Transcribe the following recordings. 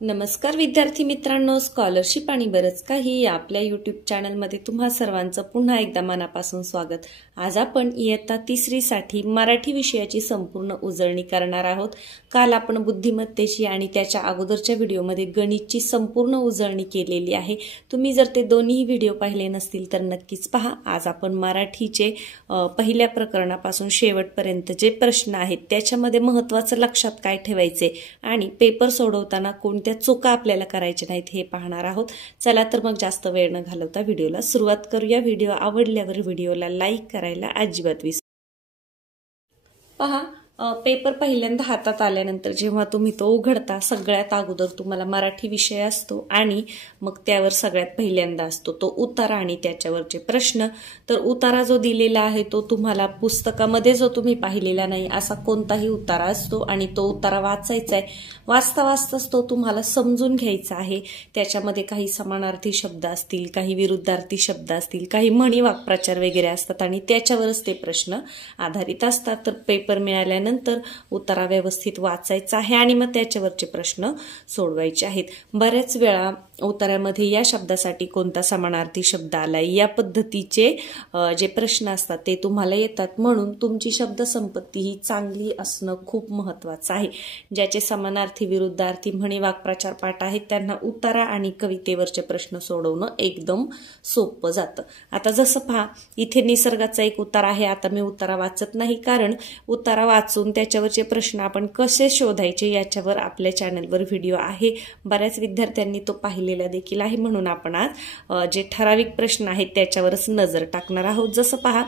नमस्कार विद्यार्थी मित्रांनो, स्कॉलरशिप आणि बरंच काही या आपल्या यूट्यूब चॅनलमध्ये तुम्हा सर्वांचं पुन्हा एकदा मनापासून स्वागत। आज आपण इयत्ता 3री साठी मराठी विषयाची संपूर्ण उजळणी करणार आहोत। काल आपण बुद्धिमत्तेची आणि त्याच्या अगोदरच्या व्हिडिओमध्ये गणितची संपूर्ण उजळणी केलेली आहे। तुम्ही जर ते दोन्ही व्हिडिओ पाहिले नसतील तर नक्कीच पहा। आज आपण मराठीचे पहिल्या प्रकरणापासून शेवटपर्यंत जे प्रश्न आहेत त्याच्यामध्ये महत्त्वाचं लक्षात काय ठेवायचे आणि पेपर सोडवताना कोणत्या चुका आपल्याला करायच्या नाहीत हे पाहणार आहोत। चला तर मग जास्त वेळ न घालवता व्हिडिओला सुरुवात करूया। व्हिडिओ आवडल्यावर व्हिडिओला लाईक करायला अजिबात विसरू नका। पहा, पेपर पहिल्यांदा हातात आल्यानंतर जेव्हा तुम्ही तो उघडता सगळ्यात अगोदर तुम्हाला मराठी विषय असतो आणि मग त्यावर सगळ्यात पहिल्यांदा असतो तो उतारा आणि त्याच्यावरचे प्रश्न। तर उतारा जो दिलेला आहे तो तुम्हाला पुस्तकामध्ये जो तुम्ही पाहिलेला नाही असा कोणताही उतारा असतो आणि तो उतारा वाचायचा आहे। वाचता वाचताच तो तुम्हाला समजून घ्यायचा आहे। त्याच्यामध्ये काही समानार्थी शब्द असतील, काही विरुद्धार्थी शब्द असतील, काही म्हणी वाक्प्रचार वगैरे असतात आणि त्याच्यावरच ते प्रश्न आधारित असतात। तर पेपर मिळाल्यानंतर उतारा व्यवस्थित वाचायचा आहे आणि मग त्याच्यावरचे प्रश्न सोडवायचे आहेत। बरेच वेळा उतारामध्ये या शब्दासाठी कोणता समानार्थी शब्द आलाय या पद्धतीचे जे प्रश्न असतात ते तुम्हाला येतात। म्हणून तुमची शब्दसंपत्ती ही चांगली असणं खूप महत्त्वाचं आहे। ज्याचे समानार्थी, विरुद्धार्थी, म्हणी वाक्प्रचार पाठ आहेत त्यांना उतारा आणि कवितेवरचे प्रश्न सोडवणं एकदम सोपं जातं। आता जसं पहा, इथे निसर्गाचा एक उतारा आहे। आता मी उतारा वाचत नाही कारण उतारा वाचून त्याच्यावरचे प्रश्न आपण कसे शोधायचे याच्यावर आपल्या चॅनलवर व्हिडिओ आहे। बऱ्याच विद्यार्थ्यांनी तो पाहिलेला देखील आहे। म्हणून आपण आज जे ठराविक प्रश्न आहेत त्याच्यावरच नजर टाकणार आहोत। जसं पहा,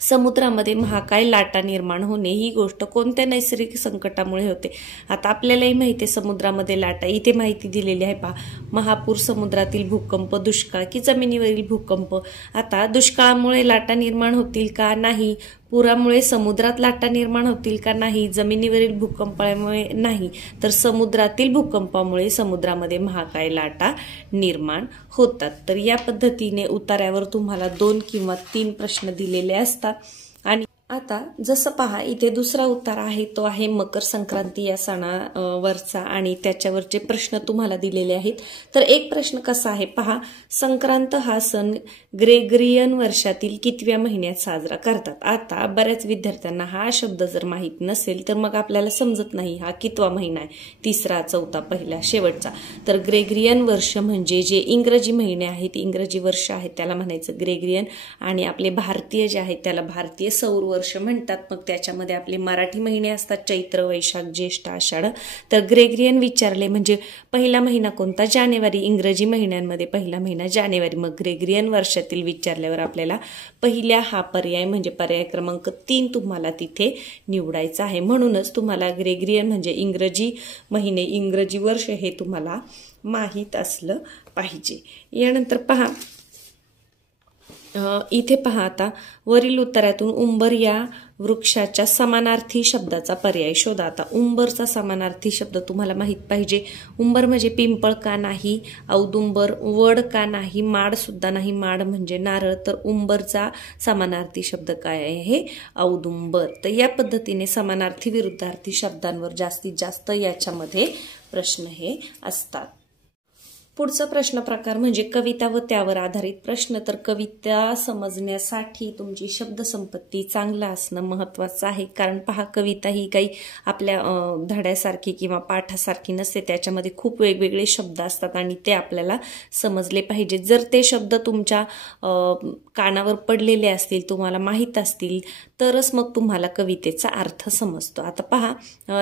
समुद्रामध्ये महाकाय लाटा निर्माण होणे ही गोष्ट कोणत्या नैसर्गिक संकटामुळे होते? आता आपल्यालाही माहिती आहे समुद्रामध्ये लाटा, इथे माहिती दिलेली आहे पहा, महापूर, समुद्रातील भूकंप, दुष्काळ की जमिनीवरील भूकंप। आता दुष्काळामुळे लाटा निर्माण होतील का? नाही। पुरामुळे समुद्रात लाटा निर्माण होतील का? नाही। जमिनीवरील भूकंपामुळे नाही, तर समुद्रातील भूकंपामुळे समुद्रामध्ये महाकाय लाटा निर्माण होतात। तर या पद्धतीने उतार्यावर तुम्हाला 2 किंवा 3 प्रश्न दिलेले असतात। आणि आता जसं पहा, इथे दुसरा उतारा आहे तो आहे मकर संक्रांती या सणावरचा आणि त्याच्यावरचे प्रश्न तुम्हाला दिलेले आहेत। तर एक प्रश्न कसा आहे पहा, संक्रांत हा सण ग्रेगरियन वर्षातील कितव्या महिन्यात साजरा करतात? आता बऱ्याच विद्यार्थ्यांना हा शब्द जर माहित नसेल तर मग आपल्याला समजत नाही हा कितवा महिना आहे, 3रा, 4था, पहिला, शेवटचा। तर ग्रेगरियन वर्ष म्हणजे जे इंग्रजी महिने आहेत, इंग्रजी वर्ष आहेत त्याला म्हणायचं ग्रेगरियन, आणि आपले भारतीय जे आहेत त्याला भारतीय सौर वर्ष म्हणतात। मग त्याच्यामध्ये आपले मराठी महिने असतात चैत्र, वैशाख, ज्येष्ठ, आषाढ। तर ग्रेगरियन विचारले म्हणजे पहिला महिना कोणता? जानेवारी। इंग्रजी महिन्यांमध्ये पहिला महिना जानेवारी। मग ग्रेगरियन वर्षातील विचारल्यावर आपल्याला पहिल्या हा पर्याय म्हणजे पर्याय क्रमांक 3 तुम्हाला तिथे निवडायचा आहे। म्हणूनच तुम्हाला ग्रेगरियन म्हणजे इंग्रजी महिने, इंग्रजी वर्ष हे तुम्हाला माहीत असलं पाहिजे। यानंतर पहा, इथे पहा, आता वरील उत्तरातून उंबर या वृक्षाच्या समानार्थी शब्दाचा पर्याय शोधा। आता उंबरचा समानार्थी शब्द तुम्हाला माहित पाहिजे। उंबर म्हणजे पिंपळ का नाही? औदुंबर। वड का नाही? माड सुद्धा नाही। माड म्हणजे नारळ। तर उंबरचा समानार्थी शब्द काय आहे? औदुंबर। तर या पद्धतीने समानार्थी, विरुद्धार्थी शब्दांवर जास्तीत जास्त याच्यामध्ये प्रश्न हे असतात। पुढचा प्रश्न प्रकार म्हणजे कविता व त्यावर आधारित प्रश्न। तर कविता समजण्यासाठी तुमची शब्दसंपत्ती चांगला असणं महत्त्वाचं आहे। कारण पहा, कविता ही काही आपल्या धड्यासारखी किंवा पाठासारखी नसते, त्याच्यामध्ये खूप वेगवेगळे शब्द असतात आणि ते आपल्याला समजले पाहिजे। जर ते शब्द तुमच्या कानावर पडलेले असतील, तुम्हाला माहीत असतील, तरच मग तुम्हाला कवितेचा अर्थ समजतो। आता पहा,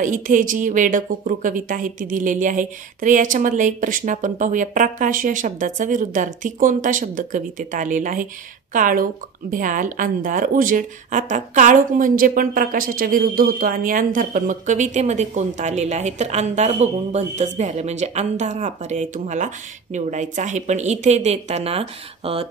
इथे जी वेडकोकरू कविता आहे ती दिलेली आहे। तर याच्यामधला एक प्रश्न आपण पाहूया, प्रकाश या शब्दाचा विरुद्धार्थी कोणता शब्द कवितेत आलेला आहे? काळोख, भ्याल, अंधार, उजेड। आता काळोख म्हणजे पण प्रकाशाच्या विरुद्ध होतो आणि अंधार पण। मग कवितेमध्ये कोणता आलेला आहे? तर अंधार बघून भलतंच भ्यालं म्हणजे अंधार हा पर्याय तुम्हाला निवडायचा आहे। पण इथे देताना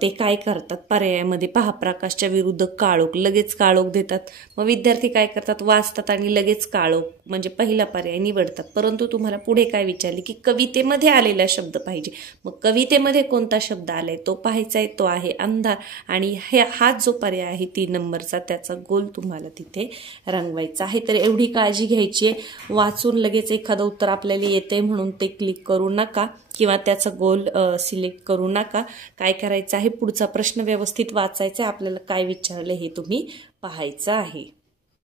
ते काय करतात, पर्यायामध्ये पहा, प्रकाशाच्या विरुद्ध काळोख, लगेच काळोख देतात। मग विद्यार्थी काय करतात, वाचतात आणि लगेच काळोख म्हणजे पहिला पर्याय निवडतात। परंतु तुम्हाला पुढे काय विचारले की कवितेमध्ये आलेला शब्द पाहिजे। मग कवितेमध्ये कोणता शब्द आलाय तो पाहायचा आहे, तो आहे अंधार। आणि हा जो पर्याय आहे 3 नंबरचा त्याचा गोल तुम्हाला तिथे रंगवायचा आहे। तर एवढी काळजी घ्यायची आहे, वाचून लगेच एखादं उत्तर आपल्याला येतंय म्हणून ते क्लिक करू नका किंवा त्याचा गोल सिलेक्ट करू नका। काय करायचं आहे, पुढचा प्रश्न व्यवस्थित वाचायचा आहे, आपल्याला काय विचारलं हे तुम्ही पाहायचं आहे।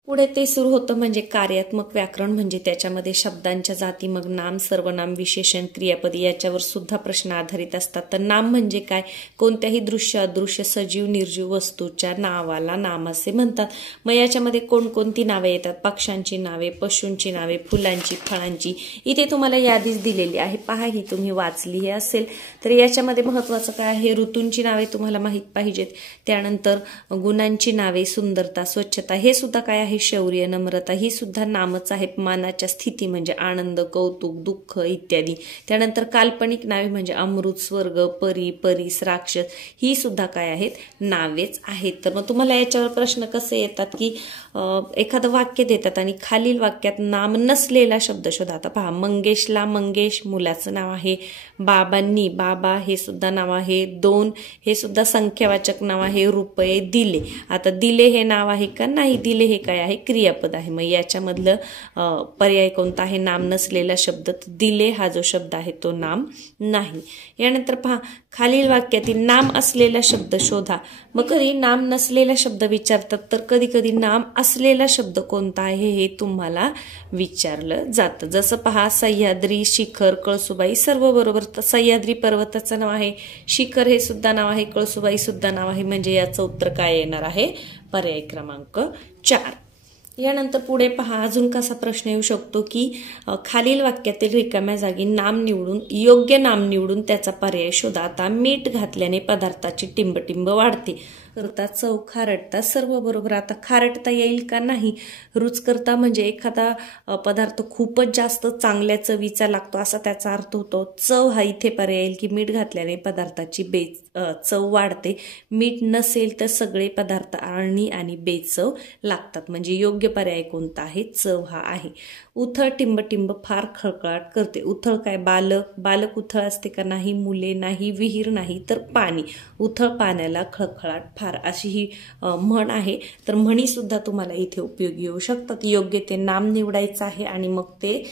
पुढे ते सुरू होतं म्हणजे कार्यात्मक व्याकरण, म्हणजे त्याच्यामध्ये शब्दांच्या जाती, मग नाम, सर्वनाम, विशेषण, क्रियापदी याच्यावर सुद्धा प्रश्न आधारित असतात। तर नाम म्हणजे काय, कोणत्याही दृश्य अदृश्य सजीव निर्जीव वस्तूच्या नावाला नाम असे म्हणतात। मग याच्यामध्ये कोणकोणती नावे येतात, पक्ष्यांची नावे, पशूंची नावे, फुलांची, फळांची, इथे तुम्हाला यादीच दिलेली आहे, पहा ही तुम्ही वाचली हे असेल। तर याच्यामध्ये महत्वाचं काय आहे, ऋतूंची नावे तुम्हाला माहित पाहिजेत, त्यानंतर गुणांची नावे, सुंदरता, स्वच्छता, हे सुद्धा काय आहे, शौर्य, नम्रता, ही सुद्धा नामच आहे। मानाच्या स्थिती म्हणजे आनंद, कौतुक, दुःख इत्यादी। त्यानंतर काल्पनिक नावे म्हणजे अमृत, स्वर्ग, परी, परीस, राक्षस, ही सुद्धा काय आहेत, नावेच आहेत। तर मग तुम्हाला याच्यावर प्रश्न कसे येतात की एखादं वाक्य देतात आणि खालील वाक्यात नाम नसलेला शब्द शोधा। आता पहा, मंगेशला मंगेश मुलाचं नाव आहे, बाबांनी बाबा हे सुद्धा नाव आहे, 2 हे सुद्धा संख्यावाचक नाव आहे, रुपये, दिले, आता दिले हे नाव आहे का, नाही, दिले हे काय आहे, क्रियापद आहे। मग याच्यामधलं पर्याय कोणता आहे, नाम नसलेला शब्द, दिले हा जो शब्द आहे तो नाम नाही। यानंतर पहा, खालील वाक्यातील नाम असलेला शब्द शोधा। मग कधी नाम नसलेला शब्द विचारतात तर कधी कधी नाम असलेला शब्द कोणता आहे हे तुम्हाला विचारलं जातं। जसं पहा, सह्याद्री, शिखर, कळसुबाई, सर्व बरोबर। तर सह्याद्री पर्वताचं नाव आहे, शिखर हे सुद्धा नाव आहे, कळसुबाई सुद्धा नाव आहे, म्हणजे याचं उत्तर काय येणार आहे, पर्याय क्रमांक 4। यानंतर पुढे पहा, अजून कसा प्रश्न येऊ शकतो की खालील वाक्यातील रिकाम्या जागी नाम निवडून, योग्य नाम निवडून त्याचा पर्याय शोधा। आता मीठ घातल्याने पदार्थाची टिंबटिंब वाढते, करता, चव, खारटता, सर्व बरोबर। आता खारटता येईल का, नाही, रुचकरता म्हणजे एखादा पदार्थ खूपच जास्त चांगल्या चवीचा लागतो असा त्याचा अर्थ होतो। चव हा इथे पर्याय येईल की मीठ घातल्याने पदार्थाची चव वाढते, मीठ नसेल तर सगळे पदार्थ आळणी आणि बेचव लागतात, म्हणजे योग्य पर्याय कोणता आहे, चव हा आहे। उथळ टिंबटिंब फार खळखळाट करते, उथळ काय, बालक, बालक उथळ असते का, नाही, मुले नाही, विहीर नाही, तर पाणी, उथळ पाण्याला खळखळाट फार, अशी ही म्हण आहे। तर म्हणी सुद्धा तुम्हाला इथे उपयोगी येऊ शकतात। योग्य ते नाम निवडायचं आहे आणि मग ते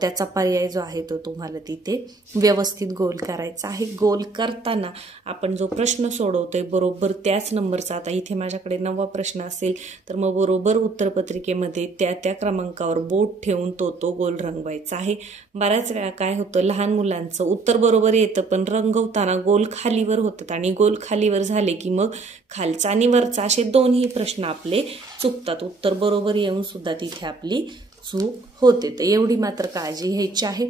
त्याचा पर्याय जो आहे तो तुम्हाला तिथे व्यवस्थित गोल करायचा आहे। गोल करताना आपण जो प्रश्न सोडवतोय बरोबर त्याच नंबरचा, आता इथे माझ्याकडे 9वा प्रश्न असेल तर मग बरोबर उत्तरपत्रिकेमध्ये त्या क्रमांकावर बोट ठेवून तो गोल रंगवायचा आहे। बऱ्याच वेळा काय होतं, लहान मुलांचं उत्तर बरोबर येतं पण रंगवताना गोल खालीवर होतात आणि गोल खालीवर झाले की मग खालचा आणि वरचा असे दोन्ही प्रश्न आपले चुकतात, उत्तर बरोबर येऊन सुद्धा तिथे आपली चूक होते। तर एवढी मात्र काळजी घ्यायची आहे।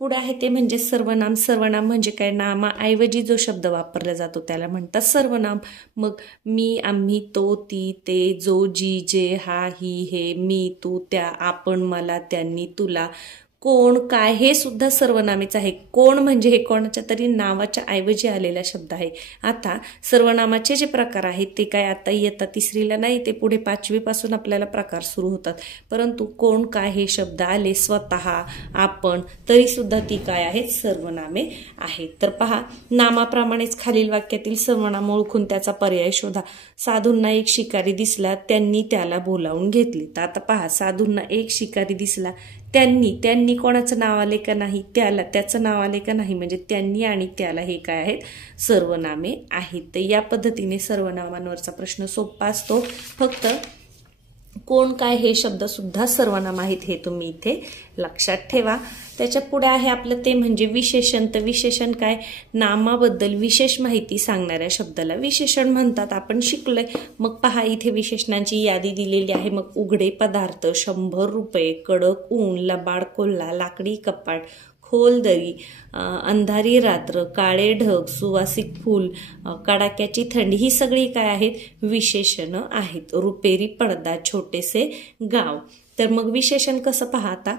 पुढे आहे ते म्हणजे सर्वनाम। सर्वनाम म्हणजे काय, नामाऐवजी जो शब्द वापरला जातो त्याला म्हणतात सर्वनाम। मग मी, आम्ही, तो, ती, ते, जो, जी, जे, हा, ही, हे, मी, तू, त्या, आपण, मला, त्यांनी, तुला, कोण, काय, हे सुद्धा सर्वनामेच आहे। कोण म्हणजे हे कोणाच्या तरी नावाच्या ऐवजी आलेला शब्द आहे। आता सर्वनामाचे जे प्रकार आहेत ते काय आता इयत्ता 3रीला नाही, ते पुढे 5वी पासून आपल्याला प्रकार सुरू होतात, परंतु कोण, काय हे शब्द आले, स्वतः, आपण, तरी सुद्धा ती काय आहेत, सर्वनामे आहेत। तर पहा, नामाप्रमाणेच खालील वाक्यातील सर्वनाम ओळखून त्याचा पर्याय शोधा। साधूंना एक शिकारी दिसला, त्यांनी त्याला बोलावून घेतले। तर आता पहा, साधूंना एक शिकारी दिसला, त्यांनी कोणाचं नाव आले का नाही, त्याला, त्याचं नाव आले का नाही, म्हणजे त्यांनी आणि त्याला हे काय आहेत, सर्वनामे आहेत। तर या पद्धतीने सर्वनामांवरचा प्रश्न सोपा असतो। फक्त कोण, काय हे शब्द सुद्धा सर्वनाम आहेत हे तुम्ही इथे लक्षात ठेवा। त्याच्या पुढे आहे आपलं ते म्हणजे विशेषण। तर विशेषण काय, नामाबद्दल विशेष माहिती सांगणाऱ्या शब्दाला विशेषण म्हणतात, आपण शिकलोय। मग पहा, इथे विशेषणांची यादी दिलेली आहे। मग उघडे पदार्थ, 100 रुपये, कडक ऊन, लबाड कोल्हा, लाकडी कपाट, खोल दरी, अंधारी रात्र, काळे ढग, सुवासिक फूल, कडाक्याची थंडी, ही सगळी काय आहेत, विशेषणं आहेत। रुपेरी पडदा, छोटेसे गाव। तर मग विशेषण कसं पाहता,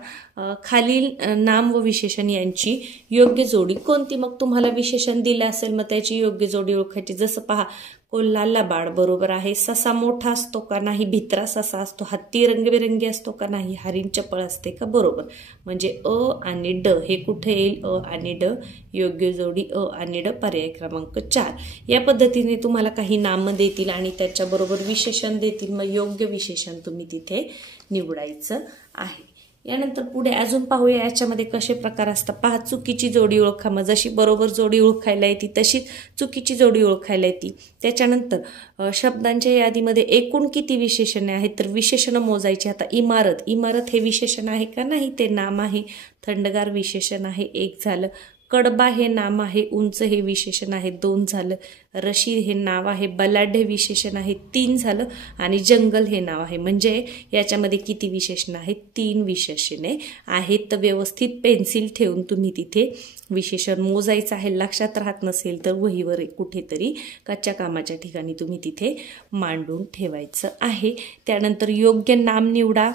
खालील नाम व विशेषण यांची योग्य जोडी कोणती, मग तुम्हाला विशेषण दिलं असेल मग त्याची योग्य जोडी ओळखायची। जसं पहा, कोल्हा लबाड बरोबर आहे. ससा मोठा असतो का नाही, भित्रा ससा असतो. हत्ती रंगबिरंगी असतो का नाही, हरिण चपळ असते का, बरोबर. म्हणजे अ आणि ड हे कुठे येईल, अ आणि ड, योग्य जोडी अ आणि ड, पर्याय क्रमांक 4. या पद्धतीने तुम्हाला काही नामं देतील आणि त्याच्याबरोबर विशेषण देतील. मग योग्य विशेषण तुम्ही तिथे निवडायचं आहे. यानंतर पुढे अजून पाहूया याच्यामध्ये कसे प्रकार असतात. पहा, चुकीची जोडी ओळखा. मग जशी बरोबर जोडी ओळखायला येते तशीच चुकीची जोडी ओळखायला येते. त्याच्यानंतर शब्दांच्या यादीमध्ये एकूण किती विशेषणे आहेत, तर विशेषणं मोजायची. आता इमारत, इमारत हे विशेषण आहे का नाही, ते नाम आहे. थंडगार विशेषण आहे, 1 झालं. कडबा हे नाम आहे, उंच हे विशेषण आहे, 2 झालं. रशीद हे नाव आहे, बलाढ्य हे विशेषण आहे, 3 झालं. आणि जंगल हे नाव आहे. म्हणजे याच्यामध्ये किती विशेषण आहेत, 3 विशेषणे आहेत. तर व्यवस्थित पेन्सिल ठेवून तुम्ही तिथे विशेषण मोजायचं आहे. लक्षात राहत नसेल तर वहीवर कुठेतरी कच्च्या कामाच्या ठिकाणी तुम्ही तिथे मांडून ठेवायचं आहे. त्यानंतर योग्य नाम निवडा,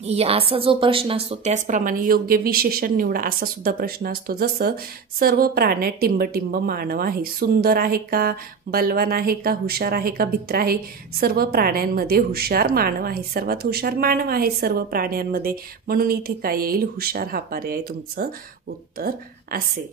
या असा जो प्रश्न असतो त्याचप्रमाणे योग्य विशेषण निवडा असा सुद्धा प्रश्न असतो. जसं सर्व प्राण्यात टिंबटिंब मानव आहे. सुंदर आहे का, बलवान आहे का, हुशार आहे का, भित्र आहे. सर्व प्राण्यांमध्ये हुशार मानव आहे. सर्वात हुशार मानव आहे सर्व प्राण्यांमध्ये. म्हणून इथे काय येईल, हुशार हा पर्याय तुमचं उत्तर असेल.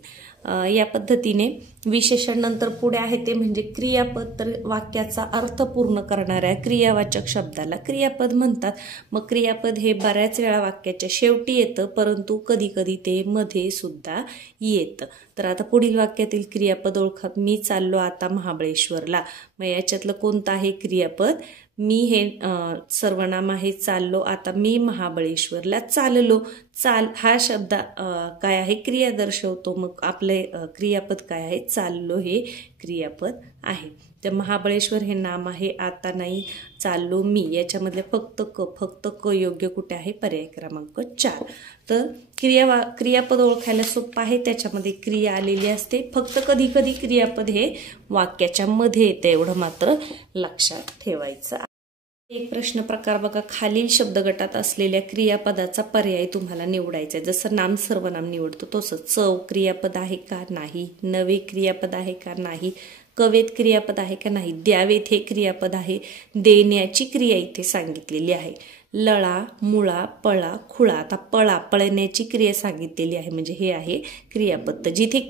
या पद्धतीने विशेषण नंतर पुढे आहे ते म्हणजे क्रियापद. तर वाक्याचा अर्थ पूर्ण करणाऱ्या क्रियावाचक शब्दाला क्रियापद म्हणतात. मग क्रियापद हे बऱ्याच वेळा वाक्याच्या शेवटी येतं, परंतु कधी कधी ते मध्ये सुद्धा येतं. तर आता पुढील वाक्यातील क्रियापद ओळखा. मी चाललो आता महाबळेश्वरला. मग याच्यातलं कोणतं आहे क्रियापद, मी हे सर्वनाम आहे. चाललो आता मी महाबळेश्वरला चाललो. चाल हा शब्द काय आहे, क्रिया दर्शवतो. मग आपले क्रियापद काय आहे, चाललो हे क्रियापद आहे. तर महाबळेश्वर हे नाम आहे, आता नाही. चाललो मी, याच्यामधले फक्त क योग्य कुठे आहे, पर्याय क्रमांक 4. तर क्रियापद ओळखायला सोपं आहे. त्याच्यामध्ये क्रिया आलेली असते. फक्त कधी कधी क्रियापद हे वाक्याच्या मध्ये येते, एवढं मात्र लक्षात ठेवायचं. एक प्रश्न प्रकार बघा. खालील शब्दगटात असलेल्या क्रियापदाचा पर्याय तुम्हाला निवडायचा आहे. जसं नाम सर्वनाम निवडतो तसं. चव क्रियापद आहे का, नाही. नवे क्रियापद आहे का, नाही. कवेत क्रियापद आहे का, नाही. द्यावेत हे क्रियापद आहे. देण्याची क्रिया इथे सांगितलेली आहे. लळा, मुळा, पळा, खुळा. आता पळण्याची क्रिया सांगितलेली आहे, म्हणजे हे आहे क्रियापद. तर जिथे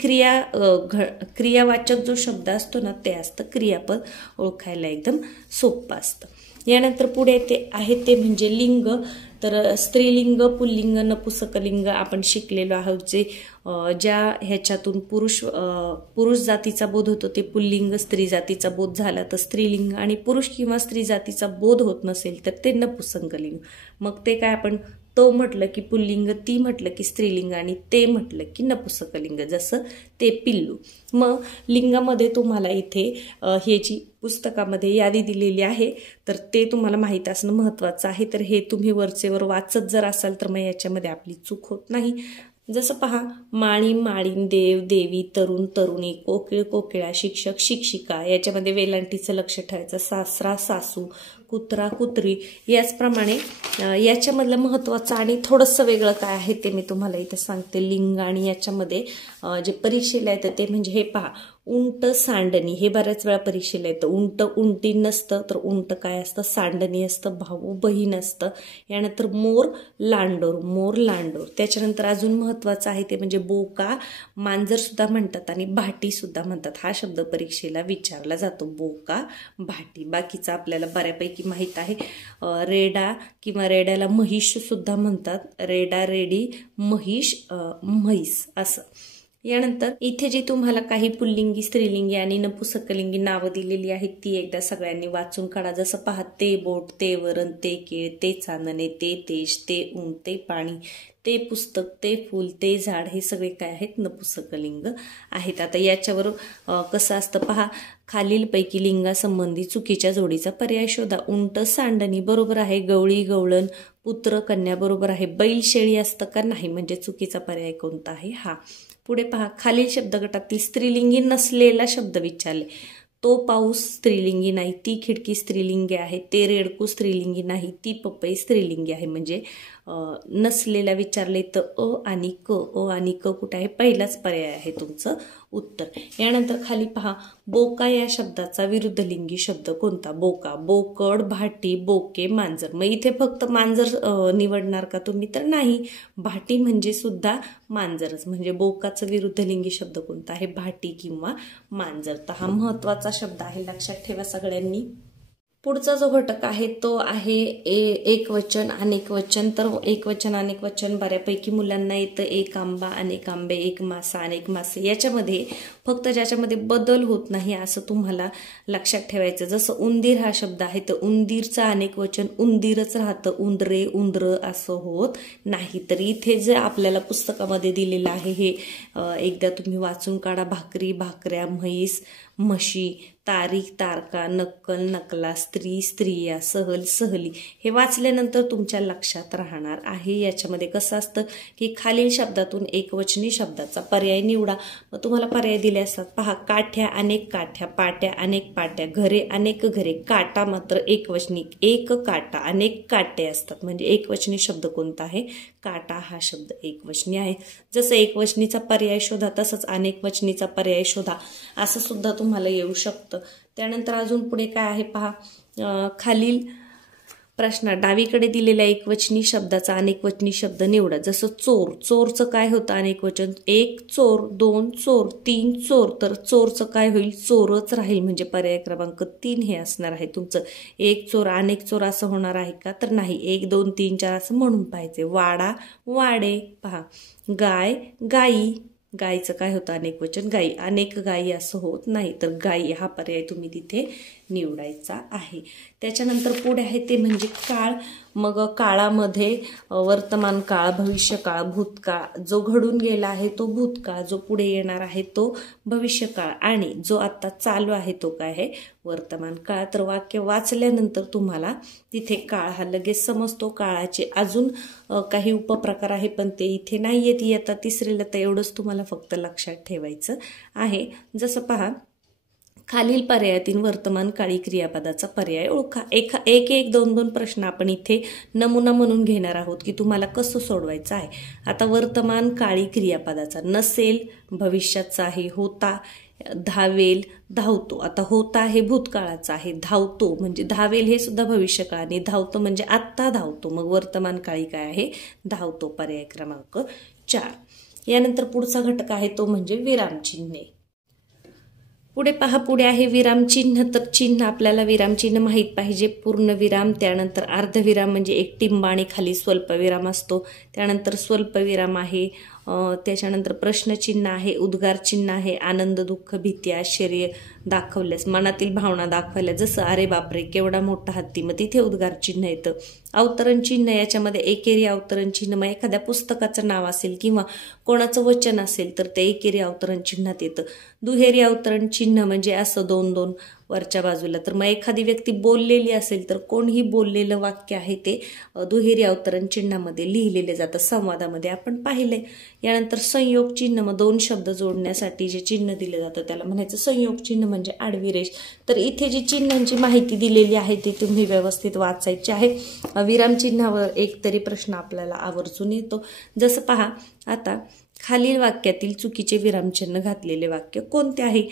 क्रियावाचक जो शब्द असतो ना ते असतं क्रियापद. ओळखायला एकदम सोपं असतं. यानंतर पुढे ते आहे ते म्हणजे लिंग. तर स्त्रीलिंग, पुल्लिंग, नपुसकलिंग आपण शिकलेलो आहोत. जे ज्या ह्याच्यातून पुरुष जातीचा बोध होतो ते पुल्लिंग, स्त्री जातीचा बोध झाला तर स्त्रीलिंग, आणि पुरुष किंवा स्त्री जातीचा बोध होत नसेल तर ते नपुसकलिंग. मग ते काय, आपण तो म्हटलं की पुल्लिंग, ती म्हटलं की स्त्रीलिंग, आणि ते म्हटलं की नपुसकलिंग. जसं ते पिल्लू. मग लिंगामध्ये तुम्हाला इथे ह्याची पुस्तकामध्ये यादी दिलेली आहे, तर ते तुम्हाला माहीत असणं महत्त्वाचं आहे. तर हे तुम्ही वरचेवर वाचत जर असाल तर मग याच्यामध्ये आपली चूक होत नाही. जसं पहा, माळी, माळीन, देव, देवी, तरुण, तरुणी, कोकिळ, कोकिळा, शिक्षक, शिक्षिका. याच्यामध्ये वेलांटीचं लक्ष ठेवायचं. सासरा, सासू, कुत्रा, कुत्री. याचप्रमाणे याच्यामधलं महत्त्वाचं आणि थोडंसं वेगळं काय आहे ते मी तुम्हाला इथे सांगते. लिंग आणि याच्यामध्ये जे परीक्षेला येतं ते म्हणजे हे पहा, उंट, सांडणी. हे बऱ्याच वेळा परीक्षेला येतं. उंट उंटी नसतं, तर उंट काय असतं, सांडणी असतं, भाऊ बहीण असतं. यानंतर मोर, लांडोर, मोर, लांडोर. त्याच्यानंतर अजून महत्त्वाचं आहे ते म्हणजे बोका, मांजर सुद्धा म्हणतात आणि भाटी सुद्धा म्हणतात. हा शब्द परीक्षेला विचारला जातो, बोका, भाटी. बाकीचं आपल्याला बऱ्यापैकी माहीत आहे. रेडा किंवा रेड्याला म्हैस सुद्धा म्हणतात. रेडा, रेडी, म्हैस, म्हैस असं. यानंतर इथे जी तुम्हाला काही पुल्लिंगी, स्त्रीलिंगी आणि नपुसकलिंगी नावं दिलेली आहेत ती एकदा सगळ्यांनी वाचून काढा. जसं पहा, ते बोट, ते वरण, ते केळ, ते चांदणे, ते तेज, ते ऊन, ते पाणी, ते पुस्तक, ते फूल, ते झाड. हे सगळे काय आहेत, नपुसकलिंग आहेत. आता याच्यावर कसं असतं पहा, खालीलपैकी लिंगासंबंधी चुकीच्या जोडीचा पर्याय शोधा. उंट, सांडणी बरोबर आहे. गवळी, गवळण, पुत्र, कन्या बरोबर आहे. बैल, शेळी असतं का, नाही. म्हणजे चुकीचा पर्याय कोणता आहे, हा. पुढे पहा, खालील शब्दगटातील स्त्रीलिंगी नसलेला शब्द विचारले. तो पाऊस स्त्रीलिंगी नाही. ती खिडकी स्त्रीलिंगी आहे. ते रेडकू स्त्रीलिंगी नाही. ती पपई स्त्रीलिंगी आहे. म्हणजे नसलेला विचारले तर अ आणि क कुठे आहे, पहिलाच पर्याय आहे तुमचं उत्तर. यानंतर खाली पहा, बोका या शब्दाचा विरुद्धलिंगी शब्द कोणता? बोका, बोकड, भाटी, बोके, मांजर. मग इथे फक्त मांजर निवडणार का तुम्ही? तर नाही, भाटी म्हणजे सुद्धा मांजरच. म्हणजे बोकाचं विरुद्धलिंगी शब्द कोणता आहे? भाटी किंवा मांजर. तर हा महत्वाचा शब्द आहे, लक्षात ठेवा सगळ्यांनी. पुढचा जो घटक आहे तो आहे एकवचन अनेक वचन. तर एकवचन अनेक वचन बऱ्यापैकी मुलांना येतं. एक आंबा, अनेक आंबे, एक मासा, अनेक मासे. याच्यामध्ये फक्त ज्याच्यामध्ये बदल होत नाही असं तुम्हाला लक्षात ठेवायचं. जसं उंदीर हा शब्द आहे तर उंदीरचं अनेक वचन उंदीरच राहतं, उंदरे, उंदर असं होत नाही. तर इथे जे आपल्याला पुस्तकामध्ये दिलेलं आहे हे एकदा तुम्ही वाचून काढा. भाकरी, भाकऱ्या, म्हैस, म्हशी, तारीख, तारका, नक्कल, नकला, स्त्री, स्त्रिया, सहल, सहली. हे वाचल्यानंतर तुमच्या लक्षात राहणार आहे. याच्यामध्ये कसं असतं की खालील शब्दातून एकवचनी शब्दाचा पर्याय निवडा. मग तुम्हाला पर्याय दिले असतात. पहा, काठ्या अनेक काठ्या, पाट्या अनेक पाट्या, घरे अनेक घरे, काटा मात्र एकवचनी, एक काटा, अनेक काटे असतात. म्हणजे एकवचनी शब्द कोणता आहे? काटा हा शब्द एकवचनी आहे. जसं एकवचनीचा पर्याय शोधा तसंच अनेक वचनीचा पर्याय शोधा असं सुद्धा तुम्हाला येऊ शकतं. त्यानंतर अजून पुढे काय आहे पहा, खालील प्रश्न डावीकडे दिलेल्या एकवचनी शब्दाचा अनेकवचनी शब्द निवडा. जसं चोर, चोरचं काय होतं अनेकवचन? एक चोर, दोन चोर, तीन चोर. तर चोरचं काय होईल? चोरच राहील. म्हणजे पर्याय क्रमांक 3 हे असणार आहे तुमचं. एक चोर, अनेक चोर असं होणार आहे का? तर नाही, 1 2 3 4 असं म्हणून पाहिजे. वाडा, वाडे. पहा, गाय, गाई. गायीचं काय होतं अनेकवचन? गाई, अनेक गायी असं होत नाही. तर गायी हा पर्याय तुम्ही तिथे निवडायचा आहे. त्याच्यानंतर पुढे आहे ते म्हणजे काळ. मग काळामध्ये वर्तमान काळ, भविष्यकाळ, भूतकाळ. जो घडून गेला आहे तो भूतकाळ, जो पुढे येणार आहे तो भविष्यकाळ आणि जो आता चालू आहे तो काय आहे? वर्तमान काळ. तर वाक्य वाचल्यानंतर तुम्हाला तिथे काळ हा लगेच समजतो. काळाचे अजून काही उपप्रकार आहे पण ते इथे नाही येत. इयत्ता तिसरीला तर एवढंच तुम्हाला फक्त लक्षात ठेवायचं आहे. जसं पहा, खालील पर्यायातील वर्तमान काळी क्रियापदाचा पर्याय ओळखा. एक 2 प्रश्न आपण इथे नमुना म्हणून घेणार आहोत की तुम्हाला कसं सोडवायचं आहे. आता वर्तमान काळी क्रियापदाचा नसेल, भविष्याचा आहे, होता, धावेल, धावतो. आता होता हे भूतकाळाचं आहे, धावतो म्हणजे धावेल हे सुद्धा भविष्यकाळ आणि धावतो म्हणजे आत्ता धावतो. मग वर्तमान काळी काय आहे? धावतो. पर्याय क्रमांक 4. यानंतर पुढचा घटक आहे तो म्हणजे विरामचिन्हे. पुढे पहा, पुढे आहे विरामचिन्ह. तर चिन्ह आपल्याला विरामचिन्ह माहीत पाहिजे. पूर्णविराम, त्यानंतर अर्धविराम म्हणजे एक टिंब आणि खाली स्वल्पविराम असतो. त्यानंतर स्वल्पविराम आहे. त्याच्यानंतर प्रश्नचिन्ह आहे, उद्गार चिन्ह आहे, आनंद, दुःख, भीती, आश्चर्य दाखवल्यास, मनातील भावना दाखवायला. जसं अरे बापरे केवढा मोठा हत्ती, मग तिथे उद्गार चिन्ह येतं. अवतरण चिन्ह, याच्यामध्ये एकेरी अवतरण चिन्ह. मग एखाद्या पुस्तकाचं नाव असेल किंवा कोणाचं वचन असेल तर ते एकेरी अवतरण चिन्हात येतं. दुहेरी अवतरण चिन्ह म्हणजे असं 2 वरच्या बाजूला. तर मग एखादी व्यक्ती बोललेली असेल तर कोणीही बोललेलं वाक्य आहे ते दुहेरी अवतरण चिन्हामध्ये लिहिलेले जातं. संवादामध्ये आपण पाहिले. यानंतर संयोग चिन्ह, मग 2 शब्द जोडण्यासाठी जे चिन्ह दिलं जातं त्याला म्हणायचं संयोग चिन्ह म्हणजे आडवी रेष. तर इथे जी चिन्हांची माहिती दिलेली आहे ती तुम्ही व्यवस्थित वाचायची आहे. विरामचिन्हावर एक तरी प्रश्न आपल्याला आवर्जून येतो. जसं पहा, आता खालील वाक्यातील चुकीचे विरामचिन्ह घातलेले वाक्य कोणते आहे?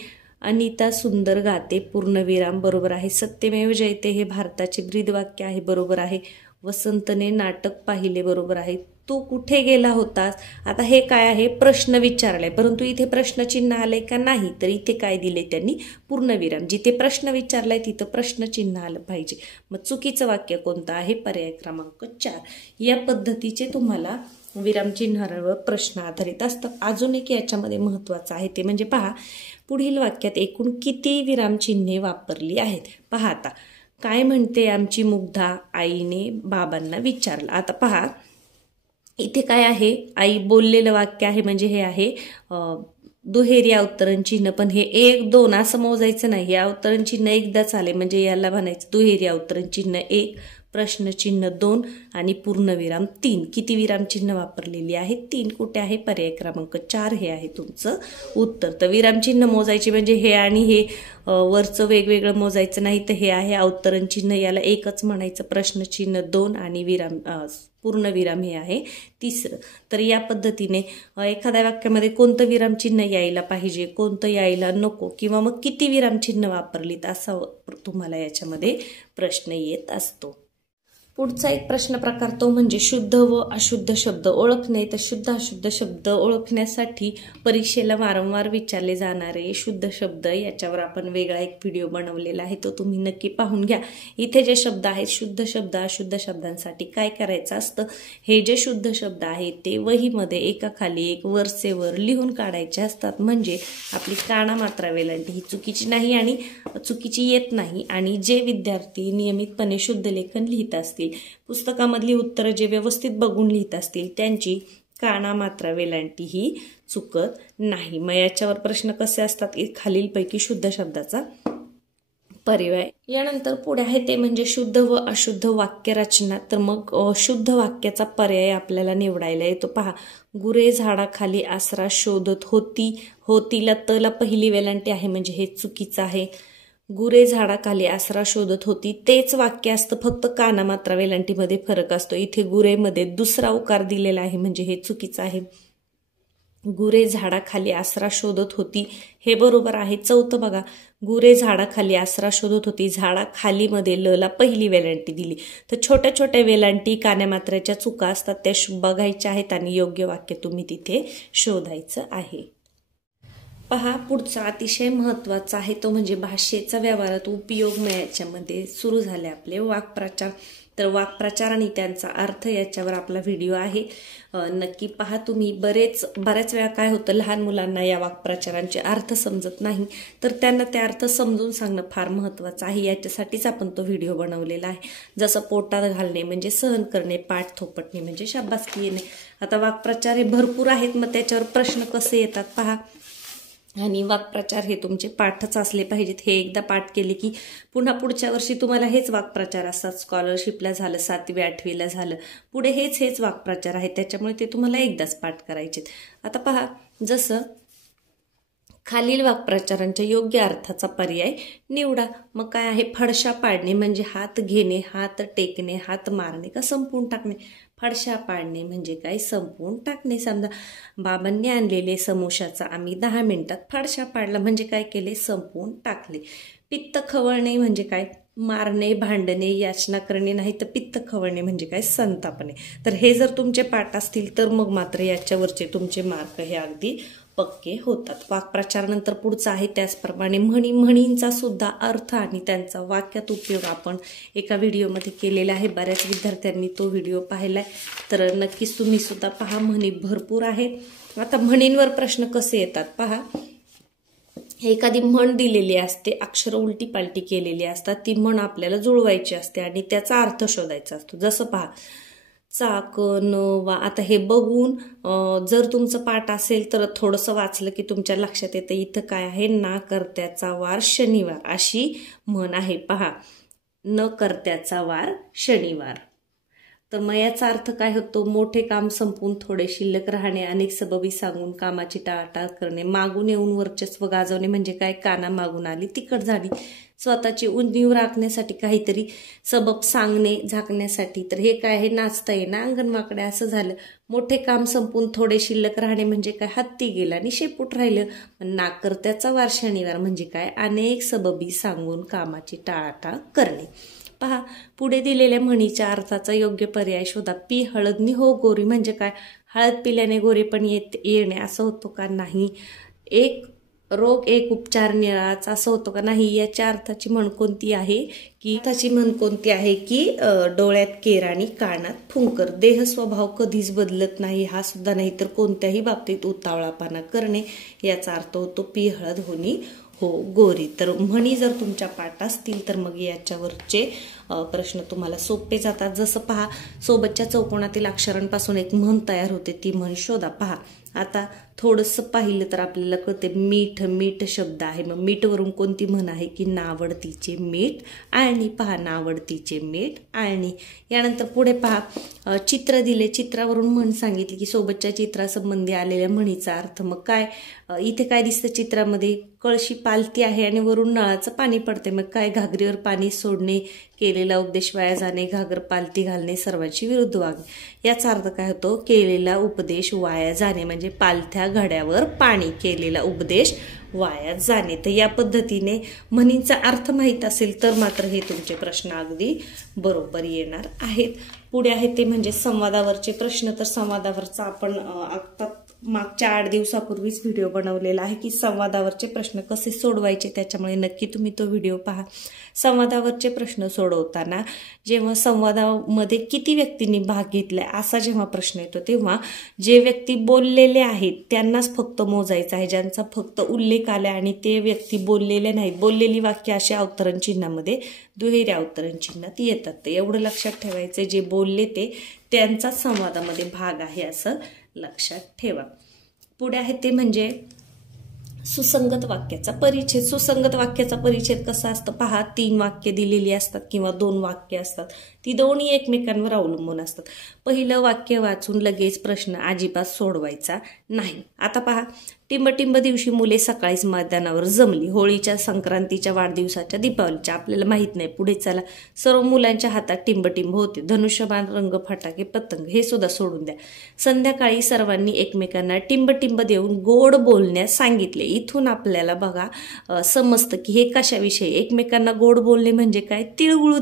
अनिता सुंदर गाते, पूर्णविराम बरोबर आहे. सत्यमेव जयते हे भारताचे ब्रीद वाक्य आहे, बरोबर आहे. वसंतने नाटक पाहिले, बरोबर आहे. तू कुठे गेला होतास? आता हे काय आहे? प्रश्न विचारलाय, परंतु इथे प्रश्नचिन्ह आलंय का? नाही. तर इथे काय दिले त्यांनी? पूर्णविराम. जिथे प्रश्न विचारलाय तिथं प्रश्नचिन्ह आलं पाहिजे. मग चुकीचं वाक्य कोणतं आहे? पर्याय क्रमांक 4. या पद्धतीचे तुम्हाला विरामचिन्हावर प्रश्न आधारित असतात. अजून एक याच्यामध्ये महत्वाचं आहे ते म्हणजे पहा, पुढील वाक्यात एकूण किती विरामचिन्हे वापरली आहेत? पहा, आता काय म्हणते आमची मुग्धा, आईने बाबांना विचारलं. आता पहा, इथे काय आहे? आई बोललेलं वाक्य आहे म्हणजे हे आहे दुहेरी अवतरण चिन्ह. पण हे 1 2 असं मोजायचं नाही. हे अवतरण चिन्ह एकदाच आले म्हणजे याला म्हणायचं दुहेरी अवतरण चिन्ह 1, प्रश्नचिन्ह 2 आणि पूर्णविराम 3. किती विरामचिन्ह वापरलेली आहे? 3. कुठे आहे? पर्याय क्रमांक 4 हे आहे तुमचं उत्तर. तर विरामचिन्ह मोजायचे म्हणजे हे आणि हे वरचं वेगवेगळं मोजायचं नाही. तर हे आहे अवतरण चिन्ह, याला एकच म्हणायचं. प्रश्नचिन्ह 2 आणि पूर्णविराम हे आहे तिसरं. तर या पद्धतीने एखाद्या वाक्यामध्ये कोणतं विरामचिन्ह यायला पाहिजे, कोणतं यायला नको, किंवा मग किती विरामचिन्ह वापरलीत असा तुम्हाला याच्यामध्ये प्रश्न येत असतो. पुढचा एक प्रश्न प्रकार तो म्हणजे शुद्ध व अशुद्ध शब्द ओळखणे. तर शुद्ध अशुद्ध शब्द ओळखण्यासाठी परीक्षेला वारंवार विचारले जाणारे शुद्ध शब्द याच्यावर आपण वेगळा एक व्हिडिओ बनवलेला आहे, तो तुम्ही नक्की पाहून घ्या. इथे जे शब्द आहेत शुद्ध शब्द अशुद्ध शब्दांसाठी काय करायचं असतं, हे जे शुद्ध शब्द आहेत ते वहीमध्ये एकाखाली एक वरचेवर लिहून काढायचे असतात. म्हणजे आपली काना मात्रा वेलांटी ही चुकीची नाही आणि चुकीची येत नाही. आणि जे विद्यार्थी नियमितपणे शुद्ध लेखन लिहित असतील, पुस्तकामधली उत्तरं जे व्यवस्थित बघून लिहित असतील, त्यांची काना मात्रा वेलांटी ही चुकत नाही. मग याच्यावर प्रश्न कसे असतात, खालीलपैकी शुद्ध शब्दाचा पर्याय. यानंतर पुढे आहे ते म्हणजे शुद्ध व अशुद्ध वाक्य रचना. तर मग शुद्ध वाक्याचा पर्याय आपल्याला निवडायला येतो. पहा, गुरे झाडाखाली आसरा शोधत होती. होतीला तला पहिली वेलांटी आहे म्हणजे हे चुकीचं आहे. गुरे झाडाखाली आसरा शोधत होती तेच वाक्य असतं, फक्त काना मात्रा वेलांटीमध्ये फरक असतो. इथे गुरेमध्ये दुसरा उकार दिलेला आहे म्हणजे हे चुकीचं आहे. गुरे झाडाखाली आसरा शोधत होती हे बरोबर आहे. चौथं बघा, गुरे झाडाखाली आसरा शोधत होती, झाडाखाली मध्ये लला पहिली वेलांटी दिली. तर छोट्या छोट्या वेलांटी काना मात्रेच्या चुका असतात, त्या बघायच्या आहेत आणि योग्य वाक्य तुम्ही तिथे शोधायचं आहे. पहा, पुढचा अतिशय महत्त्वाचा आहे तो म्हणजे भाषेचा व्यवहारात उपयोग. याच्यामध्ये सुरू झाले आपले वाक्प्रचार. तर वाक्प्रचार आणि त्यांचा अर्थ याच्यावर आपला व्हिडिओ आहे, नक्की पहा तुम्ही. बऱ्याच वेळा काय होतं, लहान मुलांना या वाक्प्रचारांचे अर्थ समजत नाही, तर त्यांना ते अर्थ समजून सांगणं फार महत्त्वाचं आहे. याच्यासाठीच आपण तो व्हिडिओ बनवलेला आहे. जसं पोटात घालणे म्हणजे सहन करणे, पाठ थोपटणे म्हणजे शाबासकी येणे. आता वाक्प्रचार हे भरपूर आहेत, मग त्याच्यावर प्रश्न कसे येतात पहा. आणि वाक्प्रचार हे तुमचे पाठच असले पाहिजेत. हे एकदा पाठ केले की पुन्हा पुढच्या वर्षी तुम्हाला हेच वाक्प्रचार असतात. स्कॉलरशिपला झालं, 7वी 8वीला झालं, पुढे हेच वाक्प्रचार आहेत, त्याच्यामुळे ते तुम्हाला एकदाच पाठ करायचे. आता पहा, जसं खालील वाक्प्रचारांच्या योग्य अर्थाचा पर्याय निवडा. मग काय आहे, फडशा पाडणे म्हणजे हात घेणे, हात टेकणे, हात मारणे का संपवून टाकणे. फडशा पाडणे म्हणजे काय, संपवून टाकणे. समजा बाबांनी आणलेले समोशाचा आम्ही 10 मिनिटात फडशा पाडला म्हणजे काय केले, संपवून टाकले. पित्त खवळणे म्हणजे काय, मारणे, भांडणे, याचना करणे, नाही तर पित्त खवळणे म्हणजे काय, संतापणे. तर हे जर तुमचे पाठ असतील तर मग मात्र याच्यावरचे तुमचे मार्क हे अगदी पक्के होतात. वाक्प्रचारानंतर पुढचा आहे त्याचप्रमाणे म्हणींचा सुद्धा अर्थ आणि त्यांचा वाक्यात उपयोग आपण एका व्हिडिओमध्ये केलेला आहे. बऱ्याच विद्यार्थ्यांनी तो व्हिडिओ पाहिलाय, तर नक्कीच तुम्ही सुद्धा पहा. म्हणी भरपूर आहेत. आता म्हणींवर प्रश्न कसे येतात पहा. एखादी म्हण दिलेली असते, अक्षर उलटी पालटी केलेली असतात, ती म्हण आपल्याला जुळवायची असते आणि त्याचा अर्थ शोधायचा असतो. जसं पहा, चाक न वा. आता हे बघून जर तुमचं पाठ असेल तर थोडंसं वाचलं की तुमच्या लक्षात येतं. इथं काय आहे, ना करत्याचा वार शनिवार अशी म्हण आहे. पहा, न करत्याचा वार शनिवार. तर मग याचा अर्थ काय होतो, मोठे काम संपून थोडे शिल्लक राहणे, अनेक सबबी सांगून कामाची टाळाटाळ करणे, मागून येऊन वर्चस्व गाजवणे म्हणजे काय, काना मागून आली तिखट झाली. स्वतःची उणीव राखण्यासाठी काहीतरी सबब सांगणे, झाकण्यासाठी. तर हे काय आहे, नाचता येणं अंगणवाकडे असं झालं. मोठे काम संपून थोडे शिल्लक राहणे म्हणजे काय, हत्ती गेला आणि शेपूट राहिलं. नाकर्त्याचा वार शनिवार म्हणजे काय, अनेक सबबी सांगून कामाची टाळाटाळ करणे. पहा, पुढे दिलेल्या म्हणीच्या अर्थाचा योग्य पर्याय शोधा. पी हळदनी हो गोरी म्हणजे काय, हळद पिल्याने गोरेपण येणे असं होतो का, नाही. एक रोग एक उपचार निराळाच असं होतो का, नाही. याच्या अर्थाची म्हण कोणती आहे की, अर्थाची म्हण कोणती आहे की, डोळ्यात केर आणि कानात फुंकर. देह स्वभाव कधीच बदलत नाही हा सुद्धा नाही, तर कोणत्याही बाबतीत उतावळापणा करणे याचा अर्थ होतो पी हळद होणी हो गोरी. तर म्हणी जर तुमच्या पाठ असतील तर मग याच्यावरचे प्रश्न तुम्हाला सोपे जातात. जसं पहा, सोबतच्या चौकोनातील अक्षरांपासून एक म्हण तयार होते, ती म्हण शोधा. पहा, आता थोडंसं पाहिलं तर आपल्याला कळते मीठ, मीठ शब्द आहे. मग मीठवरून कोणती म्हण आहे की नावडतीचे मीठ आणि पहा नावडतीचे मीठ आणि यानंतर पुढे पहा चित्र दिले, चित्रावरून म्हण सांगितली की सोबतच्या चित्रासंबंधी आलेल्या म्हणीचा अर्थ. मग काय इथे काय दिसतं चित्रामध्ये, कळशी पालती आहे आणि वरून नळाचं पाणी पडते. मग काय, घागरीवर पाणी सोडणे, केलेला उपदेश वाया जाणे, घागर पालती घालणे, सर्वांची विरुद्ध वागणे. याचा अर्थ काय होतो, केलेला उपदेश वाया जाणे म्हणजे पालथ्या घड्यावर पाणी, केलेला उपदेश वाया जाणे. तर या पद्धतीने म्हणींचा अर्थ माहीत असेल तर मात्र हे तुमचे प्रश्न अगदी बरोबर येणार आहेत. पुढे आहे ते म्हणजे संवादावरचे प्रश्न. तर संवादावरचा आपण आता मागच्या 8 दिवसापूर्वीच व्हिडिओ बनवलेला आहे की संवादावरचे प्रश्न कसे सोडवायचे, त्याच्यामुळे नक्की तुम्ही तो व्हिडिओ पहा. संवादावरचे प्रश्न सोडवताना जेव्हा संवादामध्ये किती व्यक्तींनी भाग घेतलाय असा जेव्हा प्रश्न येतो तेव्हा जे व्यक्ती बोललेले आहेत त्यांनाच फक्त मोजायचं आहे, ज्यांचा फक्त उल्लेख आला आणि ते व्यक्ती बोललेले नाहीत. बोललेली वाक्य अशा अवतरण चिन्हामध्ये दुहेऱ्या अवतरण चिन्हात येतात. तर एवढं लक्षात ठेवायचं, जे बोलले ते त्यांचाच संवादामध्ये भाग आहे असं लक्षात ठेवा. पुढे आहे ते म्हणजे सुसंगत वाक्याचा परिच्छेद. सुसंगत वाक्याचा परिच्छेद कसा असतो पहा, 3 वाक्य दिलेली असतात किंवा 2 वाक्य असतात, ती दोन्ही एकमेकांवर अवलंबून असतात. पहिलं वाक्य वाचून लगेच प्रश्न अजिबात सोडवायचा नाही. आता पहा, टिंबटिंब दिवशी मुले सकाळीच मैदानावर जमली, होळीच्या, संक्रांतीच्या, वाढदिवसाच्या, दीपावलीच्या आपल्याला माहित नाही. पुढे चला, सर्व मुलांच्या हातात टिंबटिंब होते, धनुष्यबाण, रंग, फटाके, पतंग हे सुद्धा सोडून द्या. संध्याकाळी सर्वांनी एकमेकांना टिंबटिंब देऊन गोड बोलण्यास सांगितले. इथून आपल्याला बघा समजतं की हे कशाविषयी, एकमेकांना गोड बोलणे म्हणजे काय, तिळगुळ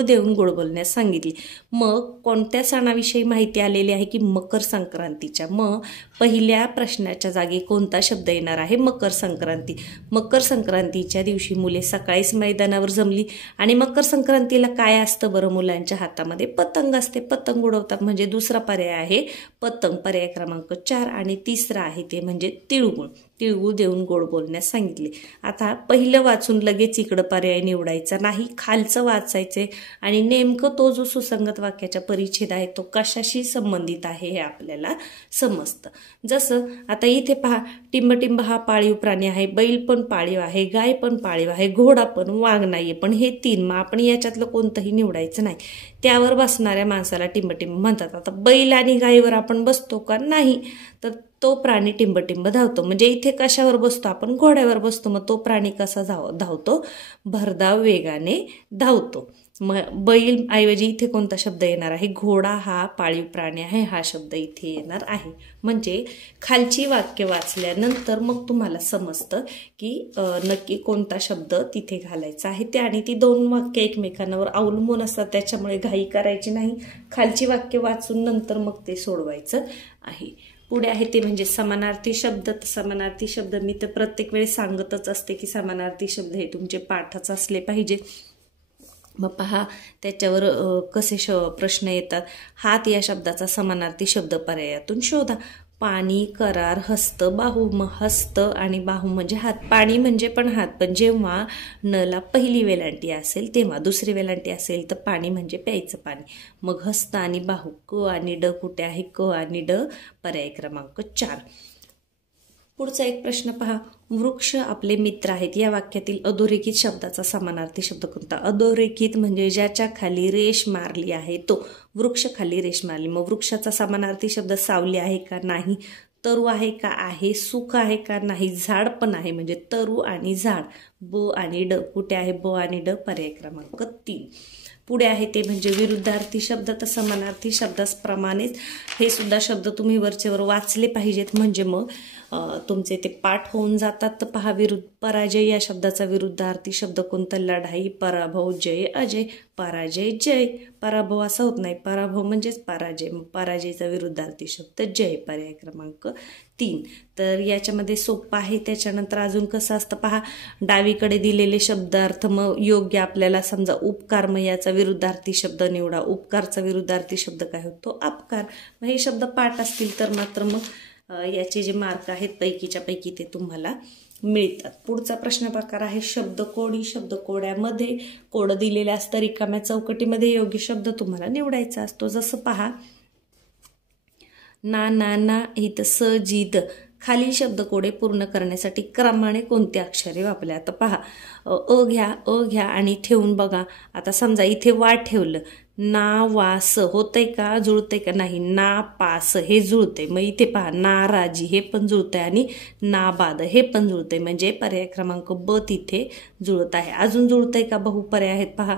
देऊन गोड बोलण्यास सांगितले. मग कोणत्या सणाविषयी माहिती आलेली आहे की मकर संक्रांतीच्या. मग पहिल्या प्रश्नाच्या जागी कोणता शब्द येणार आहे, मकर संक्रांती. मकर संक्रांतीच्या दिवशी मुले सकाळीच मैदानावर जमली आणि मकर संक्रांतीला काय असतं बरं, मुलांच्या हातामध्ये पतंग असते, पतंग उडवतात म्हणजे दुसरा पर्याय आहे पतंग, पर्याय क्रमांक 4. आणि तिसरा आहे ते म्हणजे तिळगुळ देऊन गोड बोलण्यास सांगितले. आता पहिलं वाचून लगेच इकडं पर्याय निवडायचा नाही, खालचं वाचायचे आणि नेमकं तो जो सुसंगत वाक्याचा परिच्छेद आहे तो कशाशी संबंधित आहे हे आपल्याला समजतं. जसं आता इथे पहा, टिंबटिंब हा पाळीव प्राणी आहे, बैल पण पाळीव आहे, गाय पण पाळीव आहे, घोडा पण, वाघ नाहीये, पण हे 3 मग आपण याच्यातलं कोणतंही निवडायचं नाही. त्यावर बसणाऱ्या माणसाला टिंबटिंब म्हणतात. आता बैल आणि गायीवर आपण बसतो का, नाही, तर तो प्राणी टिंबटिंब धावतो. म्हणजे इथे कशावर बसतो आपण, घोड्यावर बसतो. मग तो प्राणी कसा धावतो, भरधाव वेगाने धावतो. मग बैल ऐवजी इथे कोणता शब्द येणार आहे, घोडा हा पाळीव प्राणी आहे, हा शब्द इथे येणार आहे. म्हणजे खालची वाक्य वाचल्यानंतर मग तुम्हाला समजतं की नक्की कोणता शब्द तिथे घालायचा आहे ते. आणि ती 2 वाक्य एकमेकांवर अवलंबून असतात, त्याच्यामुळे घाई करायची नाही. खालची वाक्य वाचून नंतर मग ते सोडवायचं आहे. पुढे आहे ते म्हणजे समानार्थी शब्द. समानार्थी शब्द मी तर प्रत्येक वेळी सांगतच असते की समानार्थी शब्द हे तुमचे पाठच असले पाहिजे. मग पहा त्याच्यावर कसे प्रश्न येतात. हात या शब्दाचा समानार्थी शब्द पर्यायातून शोधा. पाणी, करार, हस्त, बाहू. मग हस्त आणि बाहू म्हणजे हात, पाणी म्हणजे पण हात, पण जेव्हा नला पहिली वेलांटी असेल तेव्हा, दुसरी वेलांटी असेल तर पाणी म्हणजे प्यायचं पाणी. मग हस्त आणि बाहू. क आणि ड कुठे आहे, क आणि ड पर्याय क्रमांक 4. पुढचा एक प्रश्न पहा, वृक्ष आपले मित्र आहेत या वाक्यातील अधोरेखित शब्दाचा समानार्थी शब्द कोणता. अधोरेखित म्हणजे ज्याच्या खाली रेष मारली आहे तो, वृक्ष खाली रेष मारली. मग वृक्षाचा समानार्थी शब्द सावली आहे का, नाही. तरु आहे का, आहे. सुख आहे का, नाही. झाड पण आहे म्हणजे तरु आणि झाड. ब आणि ड कुठे आहे, ब आणि ड पर्याय क्रमांक 3. पुढे आहे ते म्हणजे विरुद्धार्थी शब्द. तर समानार्थी शब्दाप्रमाणेच हे सुद्धा शब्द तुम्ही वरचेवर वाचले पाहिजेत, म्हणजे मग तुमचे ते पाठ होऊन जातात. तर पहा, पराजय या शब्दाचा विरुद्धार्थी शब्द कोणता, लढाई, पराभव, जय, अजय. पराजय, जय. पराभव असा होत नाही, पराभव म्हणजेच पराजय. पराजयचा विरुद्धार्थी शब्द जय, पर्याय क्रमांक 3. तर याच्यामध्ये सोपं आहे. त्याच्यानंतर अजून कसं असतं पहा, डावीकडे दिलेले शब्दार्थ मग योग्य आपल्याला समजा उपकार, मग याचा विरुद्धार्थी शब्द निवडा. उपकारचा विरुद्धार्थी शब्द काय होतो, अपकार. मग हे शब्द पाठ असतील तर मात्र मग याचे जे मार्क आहेत पैकीच्या पैकी ते तुम्हाला मिळतात. पुढचा प्रश्न प्रकार आहे शब्दकोडी. शब्दकोड्यामध्ये कोड दिलेले असतं, रिकाम्या चौकटीमध्ये योग्य शब्द तुम्हाला निवडायचा असतो. जसं पहा, ना ना ना इथं स जिद खालील शब्दकोडे पूर्ण करण्यासाठी क्रमाने कोणते अक्षरे वापरले. आता पहा अ घ्या आणि ठेवून बघा. आता समजा इथे वा ठेवलं, ना वास होतंय का, जुळतंय का, नाही. ना पास हे जुळतंय. मग इथे पहा नाराजी हे पण जुळतंय आणि नाबाद हे पण जुळतंय, म्हणजे पर्याय क्रमांक ब तिथे जुळत आहे. अजून जुळतंय का, बहुपर्याय आहेत पहा.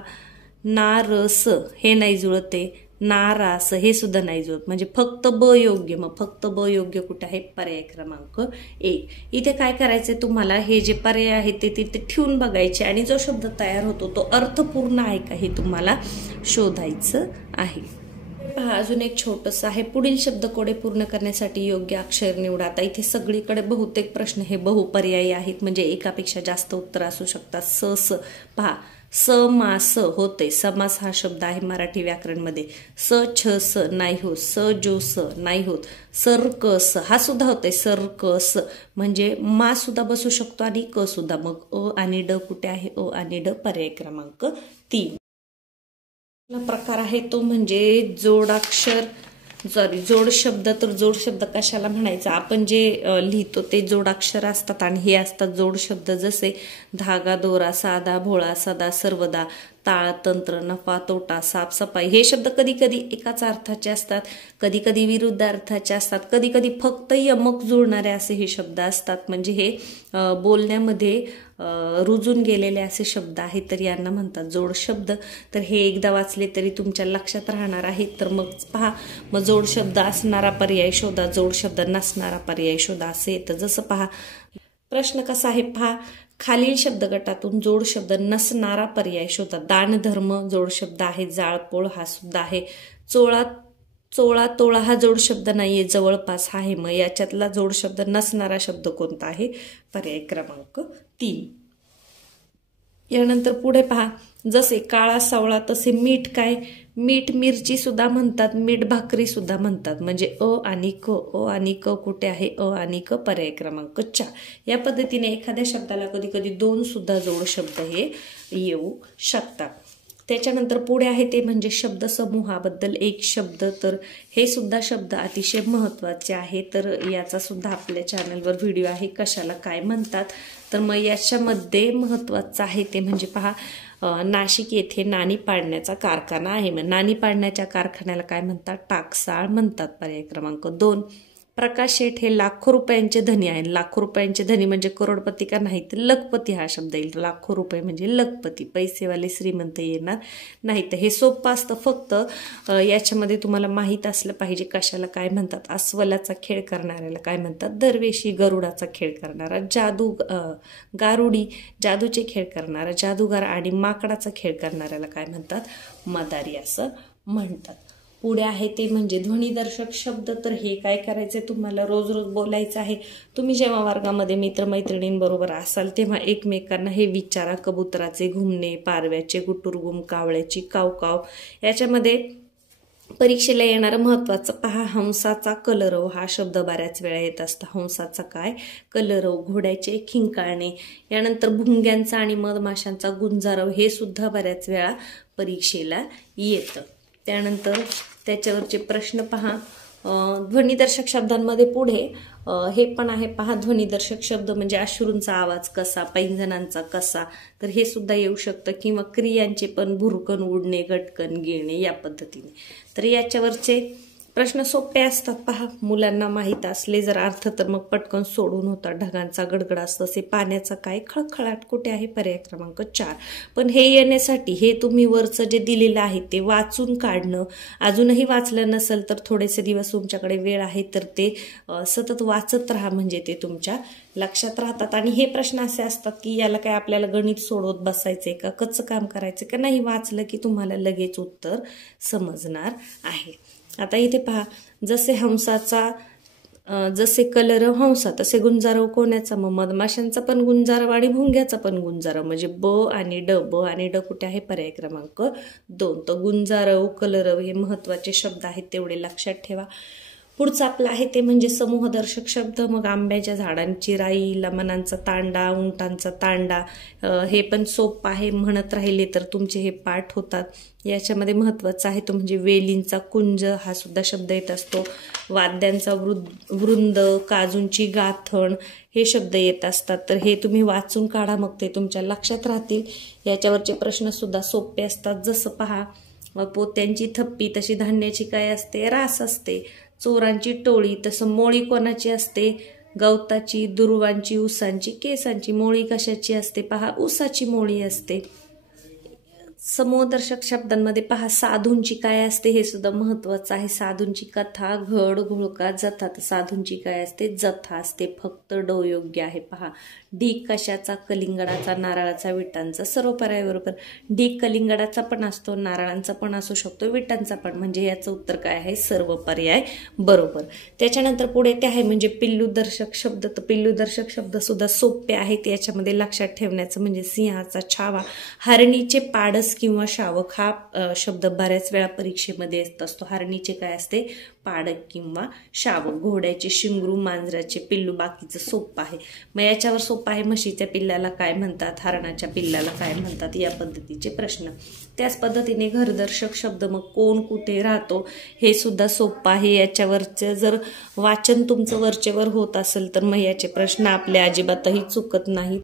नारस हे नाही जुळते, नारास हे सुद्धा नाही जुळत, म्हणजे फक्त ब योग्य. मग फक्त ब योग्य कुठे आहे, पर्याय क्रमांक 1. इथे काय करायचंय तुम्हाला, हे जे पर्याय आहेत ते तिथे ठेवून बघायचे आणि जो शब्द तयार होतो तो अर्थपूर्ण आहे का हे तुम्हाला शोधायचं आहे. पहा अजून एक छोटंसं आहे. पुढील शब्दकोडे पूर्ण करण्यासाठी योग्य अक्षर निवडा. आता इथे सगळीकडे बहुतेक प्रश्न हे बहुपर्यायी आहेत, म्हणजे एकापेक्षा जास्त उत्तर असू शकतात. स पहा समास होते. समास हा शब्द आहे मराठी व्याकरणमध्ये. स छ स नाही होत, स जो स नाही होत. सरकस हा सुद्धा होते, सरकस म्हणजे मा सुद्धा बसू शकतो आणि क सुद्धा. मग अ आणि ड कुठे आहे, अ आणि ड पर्याय क्रमांक 3. प्रकार आहे तो म्हणजे जोडाक्षर जोड शब्द. तर जोड शब्द कशाला म्हणायचा, आपण जे लिहितो ते जोडाक्षर असतात आणि हे असतात जोड शब्द, जसे धागा, दोरा, साधा, भोळा, सदा, सर्वदा, ताळ, तंत्र, नफा, तोटा, साफसफाई. हे शब्द कधी कधी एकाच अर्थाचे असतात, कधी कधी विरुद्ध अर्थाचे असतात, कधी कधी फक्त यमक जुळणारे असे हे शब्द असतात. म्हणजे हे बोलण्यामध्ये रुजून गेलेले असे शब्द आहेत, तर यांना म्हणतात जोड शब्द. तर हे एकदा वाचले तरी तुमच्या लक्षात राहणार आहेत. तर मग पहा, मग जोड शब्द असणारा पर्याय शोधा, जोड शब्द नसणारा पर्याय शोधा असे येतं. जसं पहा प्रश्न कसा आहे, पहा खालील शब्द गटातून जोड शब्द नसणारा पर्याय शोधा. दान धर्म जोड शब्द आहे, जाळपोळ हा सुद्धा आहे. चोळा तोळा हा जोड शब्द नाहीये, जवळपास आहे. मग याच्यातला जोड शब्द नसणारा शब्द कोणता आहे, पर्याय क्रमांक 3. यानंतर पुढे पहा, जसे काळा सावळा तसे मीठ काय, मीठ मिरची सुद्धा म्हणतात, मीठ भाकरी सुद्धा म्हणतात. म्हणजे अ आणि क कुठे आहे, अ आणि क पर्याय क्रमांक 4. या पद्धतीने एखाद्या शब्दाला कधी कधी 2 सुद्धा जोड शब्द हे येऊ शकतात. त्याच्यानंतर पुढे आहे ते म्हणजे शब्दसमूहाबद्दल एक शब्द. तर हे सुद्धा शब्द अतिशय महत्त्वाचे आहे. तर याचा सुद्धा आपल्या चॅनलवर व्हिडिओ आहे, कशाला काय म्हणतात. तर मग याच्यामध्ये महत्त्वाचं आहे ते म्हणजे पहा, नाशिक येथे नाणी पाडण्याचा कारखाना आहे. मग नाणी पाडण्याच्या कारखान्याला काय म्हणतात, टाकसाळ म्हणतात. पर्याय क्रमांक 2. प्रकाश शेठ हे लाखो रुपयांचे धनी आहेत. लाखो रुपयांचे धनी म्हणजे करोडपती का नाही, तर लखपती हा शब्द येईल. लाखो रुपये म्हणजे लखपती, पैसेवाले श्रीमंत येणार नाही. तर हे सोपं असतं, फक्त याच्यामध्ये तुम्हाला माहीत असलं पाहिजे कशाला काय म्हणतात. अस्वलाचा खेळ करणाऱ्याला काय म्हणतात, दरवेशी. गरुडाचा खेळ करणारा गारुडी, जादूचे खेळ करणारा जादूगार. आणि माकडाचा खेळ करणाऱ्याला काय म्हणतात, मदारी असं म्हणतात. पुढे आहे ते म्हणजे ध्वनिदर्शक शब्द. तर हे काय करायचंय तुम्हाला, रोज रोज बोलायचं आहे. तुम्ही जेव्हा वर्गामध्ये मित्रमैत्रिणींबरोबर असाल तेव्हा एकमेकांना हे विचारा. कबुतराचे घुमणे, पारव्याचे गुटुरगुम, कावळ्याची कावकाव. याच्यामध्ये परीक्षेला येणारं महत्वाचं पहा, हंसाचा कलरव हा शब्द बऱ्याच वेळा येत असतो. हंसाचा काय, कलरव. घोड्याचे खिंकाळणे. यानंतर भुंग्यांचा आणि मधमाशांचा गुंजारव हे सुद्धा बऱ्याच वेळा परीक्षेला येतं. त्यानंतर त्याच्यावरचे प्रश्न पहा. ध्वनिदर्शक शब्दांमध्ये पुढे हे पण आहे पहा, ध्वनिदर्शक शब्द म्हणजे अश्रूंचा आवाज कसा, पैंजणांचा कसा. तर हे सुद्धा येऊ शकतं. किंवा क्रियांचे पण भुरकन उडणे, गटकन गिळणे या पद्धतीने. तर याच्यावरचे प्रश्न सोपे असतात पहा, मुलांना माहीत असले जर अर्थ तर मग पटकन सोडून होतात. ढगांचा गडगडाट तसे पाण्याचा काय, खळखळाट कुठे आहे, पर्याय क्रमांक 4. पण हे येण्यासाठी हे तुम्ही वरचं जे दिलेलं आहे ते वाचून काढणं. अजूनही वाचलं नसेल तर थोडेसे दिवस तुमच्याकडे वेळ आहे तर ते सतत वाचत राहा, म्हणजे ते तुमच्या लक्षात राहतात. आणि हे प्रश्न असे असतात की याला काय आपल्याला गणित सोडवत बसायचंय का, कच्चं काम करायचं का नाही, वाचलं की तुम्हाला लगेच उत्तर समजणार आहे. आता इथे पहा, जसे हंसाचा जसे कलरव हंसा तसे गुंजारव कोणाचा, मग मधमाशांचा पण गुंजारव आणि भुंग्याचा पण गुंजारव. म्हणजे ब आणि ड कुठे आहे, पर्याय क्रमांक 2. तर गुंजारव, कलरव हे महत्वाचे शब्द आहेत, तेवढे लक्षात ठेवा. पुढचं आपलं आहे ते म्हणजे समूहदर्शक शब्द. मग आंब्याच्या झाडांची राई, लमणांचा तांडा, उंटांचा तांडा, हे पण सोपं आहे, म्हणत राहिले तर तुमचे हे पाठ होतात. याच्यामध्ये महत्त्वाचा आहे तो म्हणजे वेलींचा कुंज, हा सुद्धा शब्द येत असतो. वाद्यांचा वृंद, काजूंची गाथण, हे शब्द येत असतात. तर हे तुम्ही वाचून काढा, मग ते तुमच्या लक्षात राहतील. याच्यावरचे प्रश्न सुद्धा सोपे असतात. जसं पहा, पोत्यांची थप्पी, तशी धान्याची काय असते, रास असते. चोरांची टोळी, तसं मोळी कोणाची असते, गवताची. दुर्वांची, उसांची, केसांची. मोळी कशाची असते, पहा उसाची मोळी असते. समूहदर्शक शब्दांमध्ये पहा साधूंची काय असते, हे सुद्धा महत्वाचं आहे. साधूंची कथा, घड, घोळका, जथा. तर साधूंची काय असते, जथा असते. फक्त ड योग्य आहे. पहा ढीक कशाचा, कलिंगडाचा, नारळाचा, विटांचा. सर्व पर्याय बरोबर. ढीक कलिंगडाचा पण असतो, नारळांचा पण असू शकतो, विटांचा पण. म्हणजे याचं उत्तर काय आहे, सर्व पर्याय बरोबर. त्याच्यानंतर पुढे ते आहे म्हणजे पिल्लूदर्शक शब्द. तर पिल्लूदर्शक शब्द सुद्धा सोपे आहेत. याच्यामध्ये लक्षात ठेवण्याचं म्हणजे सिंहाचा छावा, हरणीचे पाडस किंवा शावक, हा शब्द बऱ्याच वेळा परीक्षेमध्ये येत असतो. हरणीचे काय असते, पाडक किंवा शावक. घोड्याचे शिंगरू, मांजराचे पिल्लू. बाकीचं सोपं आहे. मग याच्यावर सोपं आहे, म्हशीच्या पिल्लाला काय म्हणतात, हरणाच्या पिल्लाला काय म्हणतात, या पद्धतीचे प्रश्न. त्याच पद्धतीने घरदर्शक शब्द, मग कोण कुठे राहतो, हे सुद्धा सोपं आहे. याच्यावरचं जर वाचन तुमचं वरचेवर होत असेल तर मग याचे प्रश्न आपल्या अजिबातही चुकत नाहीत.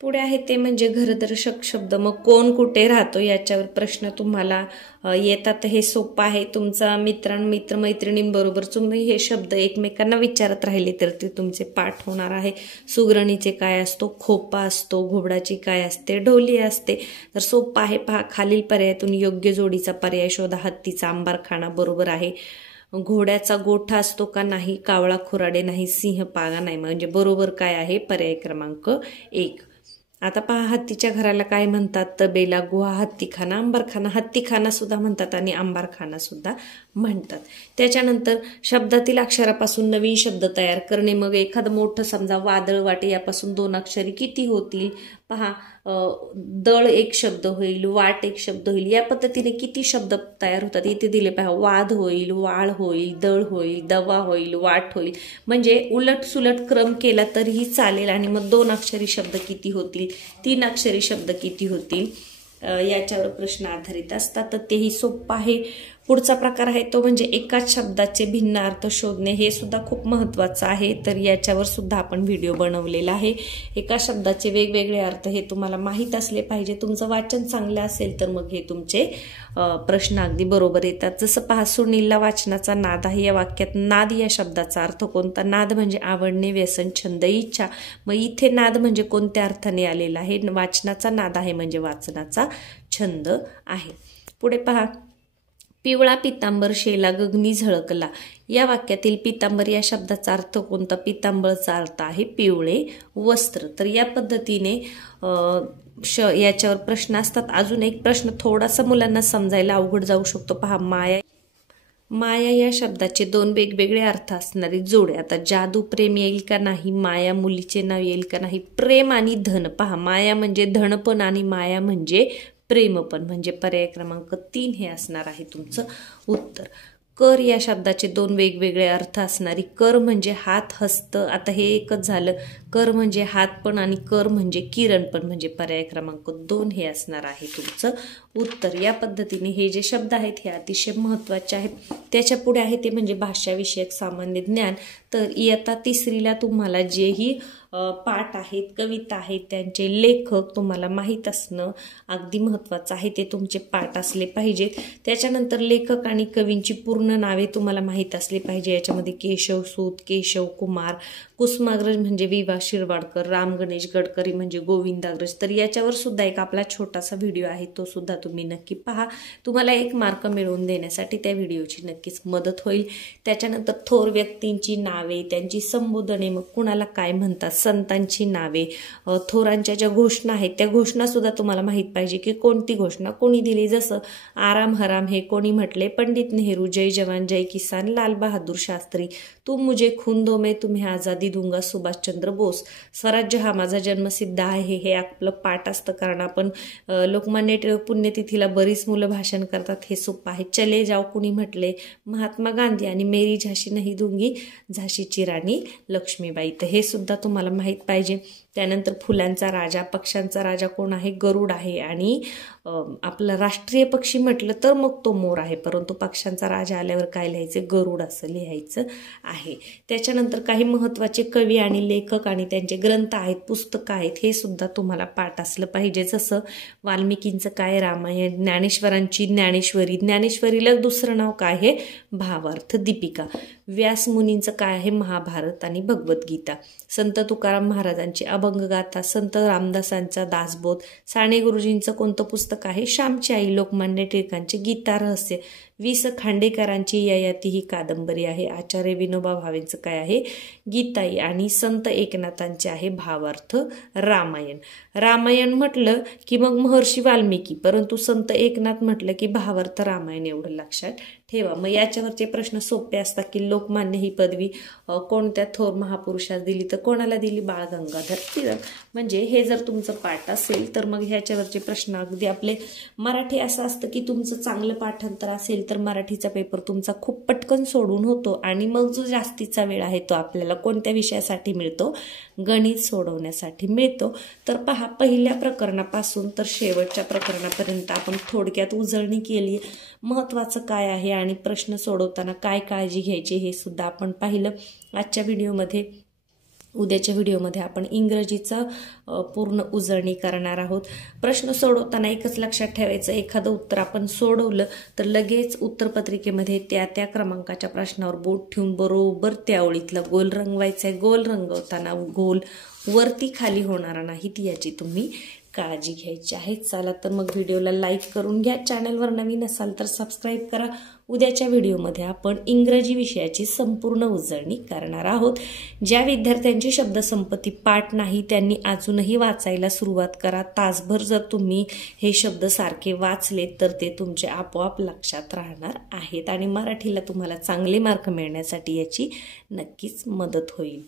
पुढे आहे ते म्हणजे घरदर्शक शब्द. मग कोण कुठे राहतो, याच्यावर प्रश्न तुम्हाला येतात. हे सोपं आहे. तुमचा मित्रमैत्रिणींबरोबर तुम्ही हे शब्द एकमेकांना विचारत राहिले तर ते तुमचे पाठ होणार आहे. सुगरणीचे काय असतो, खोपा असतो. घोबडाची काय असते, ढोली असते. तर सोपं आहे. पहा खालील पर्यायातून योग्य जोडीचा पर्याय शोधा. हत्तीचा अंबारखाना बरोबर आहे. घोड्याचा गोठा असतो का, नाही. कावळा खुराडे नाही. सिंह पागा नाही. म्हणजे बरोबर काय आहे, पर्याय क्रमांक 1. आता पहा हत्तीच्या घराला काय म्हणतात, तबेला, गुहा, हत्तीखाना, अंबारखाना. हत्तीखाना सुद्धा म्हणतात आणि अंबारखाना सुद्धा म्हणतात. त्याच्यानंतर शब्दातील अक्षरापासून नवीन शब्द तयार करणे. मग एखादं मोठं समजा वादळ वाटे, यापासून 2 अक्षरी किती होतील, पहा. दळ एक शब्द होईल, वाट एक शब्द होईल. या पद्धतीने किती शब्द तयार होतात इथे दिले पहा. वाद होईल, वाळ होईल, दळ होईल, दवा होईल, वाट होईल. म्हणजे उलट सुलट क्रम केला तरीही चालेल. आणि मग 2 अक्षरी शब्द किती होतील, 3 अक्षरी शब्द किती होतील, याच्यावर प्रश्न आधारित असतात. तर तेही सोपं आहे. पुढचा प्रकार आहे तो म्हणजे एकाच शब्दाचे भिन्न अर्थ शोधणे. हे सुद्धा खूप महत्त्वाचं आहे. तर याच्यावर सुद्धा आपण व्हिडिओ बनवलेला आहे. एका शब्दाचे वेगवेगळे अर्थ हे तुम्हाला माहीत असले पाहिजे. तुमचं वाचन चांगलं असेल तर मग हे तुमचे प्रश्न अगदी बरोबर येतात. जसं पहा, सुनीलला वाचनाचा नाद आहे. या वाक्यात नाद या शब्दाचा अर्थ कोणता, नाद म्हणजे आवडणे, व्यसन, छंद, इच्छा. मग इथे नाद म्हणजे कोणत्या अर्थाने आलेला आहे, वाचनाचा नाद आहे म्हणजे वाचनाचा छंद आहे. पुढे पहा, पिवळा पितांबर शेला गगनी झळकला. या वाक्यातील पितांबर या शब्दाचा अर्थ कोणता, पितांबरचा अर्थ आहे पिवळे वस्त्र. तर या पद्धतीने याच्यावर प्रश्न असतात. अजून एक प्रश्न थोडासा मुलांना समजायला अवघड जाऊ शकतो. पहा, माया या शब्दाचे 2 वेगवेगळे अर्थ असणारी जोड. आता जादू प्रेम येईल का नाही, माया मुलीचे नाव येईल का नाही. प्रेम आणि धन. पहा, माया म्हणजे धनपण आणि माया म्हणजे प्रेमपण. म्हणजे पर्याय क्रमांक 3 हे असणार आहे तुमचं उत्तर. कर या शब्दाचे 2 वेगवेगळे अर्थ असणारी. कर म्हणजे हात, हस्त. आता हे एकच झालं. कर म्हणजे हात पण आणि कर म्हणजे किरण पण. म्हणजे पर्याय क्रमांक 2 हे असणार आहे तुमचं उत्तर. या पद्धतीने हे जे शब्द आहेत हे अतिशय महत्त्वाचे आहेत. त्याच्या पुढे आहे ते म्हणजे भाषाविषयक सामान्य ज्ञान. तर इयत्ता 3रीला तुम्हाला जेही पाठ आहेत, कविता आहेत, त्यांचे लेखक तुम्हाला माहीत असणं अगदी महत्त्वाचं आहे. ते तुमचे पाठ असले पाहिजेत. त्याच्यानंतर लेखक आणि कवींची पूर्ण नावे तुम्हाला माहीत असली पाहिजे. याच्यामध्ये केशव सूत, केशव कुमार, कुसुमाग्रज म्हणजे विवा शिरवाडकर, राम गणेश गडकरी म्हणजे गोविंदाग्रज. तर याच्यावर सुद्धा एक आपला छोटासा व्हिडिओ आहे, तो सुद्धा तुम्ही नक्की पहा. तुम्हाला 1 मार्क मिळवून देण्यासाठी त्या व्हिडिओची नक्कीच मदत होईल. त्याच्यानंतर थोर व्यक्तींची नावे, त्यांची संबोधने, मग कुणाला काय म्हणतात, संतांची नावे, थोरांच्या ज्या घोषणा आहेत त्या घोषणा सुद्धा तुम्हाला माहित पाहिजे की कोणती घोषणा कोणी दिली. जसं आराम हराम हे कोणी म्हटले, पंडित नेहरू, जय जवान जय किसान, लाल बहादूर शास्त्री, तुम मुझे खून दो मैं तुम्हें आजादी दूंगा, सुभाषचंद्र बोस, स्वराज्य हा माझा जन्मसिद्ध आहे, हे आपलं पाठ असतं. कारण आपण लोकमान्य टिळक पुण्यतिथीला बरीच मुलं भाषण करतात, हे सोपं आहे. चले जाओ कुणी म्हटले, महात्मा गांधी, आणि मेरी झाशी नाही दूंगी, झाशीची राणी लक्ष्मीबाई, तर हे सुद्धा तुम्हाला माहित पाहिजे. त्यानंतर फुलांचा राजा, पक्ष्यांचा राजा कोण आहे, गरुड आहे. आणि आपलं राष्ट्रीय पक्षी म्हटलं तर मग तो मोर आहे, परंतु पक्ष्यांचा राजा आल्यावर काय लिहायचं, गरुड असं लिहायचं आहे. त्याच्यानंतर काही महत्त्वाचे कवी आणि लेखक आणि त्यांचे ग्रंथ आहेत, पुस्तकं आहेत, हे सुद्धा तुम्हाला पाठ असलं पाहिजे. जसं वाल्मिकींचं काय, रामायण, ज्ञानेश्वरांची ज्ञानेश्वरी, ज्ञानेश्वरीला दुसरं नाव काय आहे, भावार्थ दीपिका, व्यास मुनींचं काय आहे, महाभारत आणि भगवद्गीता, संत तुकाराम महाराजांची अभंगगाथा, संत रामदासांचा दासबोध, साने गुरुजींचं कोणतं पुस्तक आहे, श्यामची आई, लोकमान्य टिळकांचे गीता रहस्य, वि स खांडेकरांची ययाती ही कादंबरी आहे, आचार्य विनोबा भावेंचं काय आहे, गीताई, आणि संत एकनाथांचे आहे भावार्थ रामायण. रामायण म्हटलं की मग महर्षी वाल्मिकी, परंतु संत एकनाथ म्हटलं की भावार्थ रामायण, एवढं लक्षात ठेवा. मग याच्यावरचे प्रश्न सोपे असतात की लोकमान्य ही पदवी कोणत्या थोर महापुरुषास दिली, तर कोणाला दिली, बाळ गंगाधर टिळक. म्हणजे हे जर तुमचं पाठ असेल तर मग ह्याच्यावरचे प्रश्न अगदी आपले. मराठी असं असतं की तुमचं चांगलं पाठांतर असेल तर मराठीचा पेपर तुमचा खूप पटकन सोडून होतो, आणि मग जो जास्तीचा वेळ आहे तो आपल्याला कोणत्या विषयासाठी मिळतो, गणित सोडवण्यासाठी मिळतो. तर पहा, पहिल्या प्रकरणापासून तर शेवटच्या प्रकरणापर्यंत आपण थोडक्यात उजळणी केली, महत्त्वाचं काय आहे आणि प्रश्न सोडवताना काय काळजी घ्यायची हे सुद्धा आपण पाहिलं. आजच्या व्हिडिओमध्ये, उद्याच्या व्हिडिओमध्ये आपण इंग्रजीचा पूर्ण उजळणी करणार आहोत. प्रश्न सोडवताना एकच लक्षात ठेवायचं, एखादं उत्तर आपण सोडवलं तर लगेच उत्तरपत्रिकेमध्ये त्या क्रमांकाच्या प्रश्नावर बोट ठेवून बरोबर त्या ओळीतला गोल रंगवायचा आहे. गोल रंगवताना गोल वरती खाली होणारा नाही, याची तुम्ही काळजी घ्यायची आहे. चला तर मग व्हिडिओला लाईक करून घ्या, चॅनलवर नवीन असाल तर सबस्क्राईब करा. उद्याच्या व्हिडिओमध्ये आपण इंग्रजी विषयाची संपूर्ण उजळणी करणार आहोत. ज्या विद्यार्थ्यांची शब्दसंपत्ती पाठ नाही त्यांनी अजूनही वाचायला सुरुवात करा. तासभर जर तुम्ही हे शब्द सारखे वाचलेत तर ते तुमचे आपोआप लक्षात राहणार आहेत, आणि मराठीला तुम्हाला चांगले मार्क मिळण्यासाठी याची नक्कीच मदत होईल.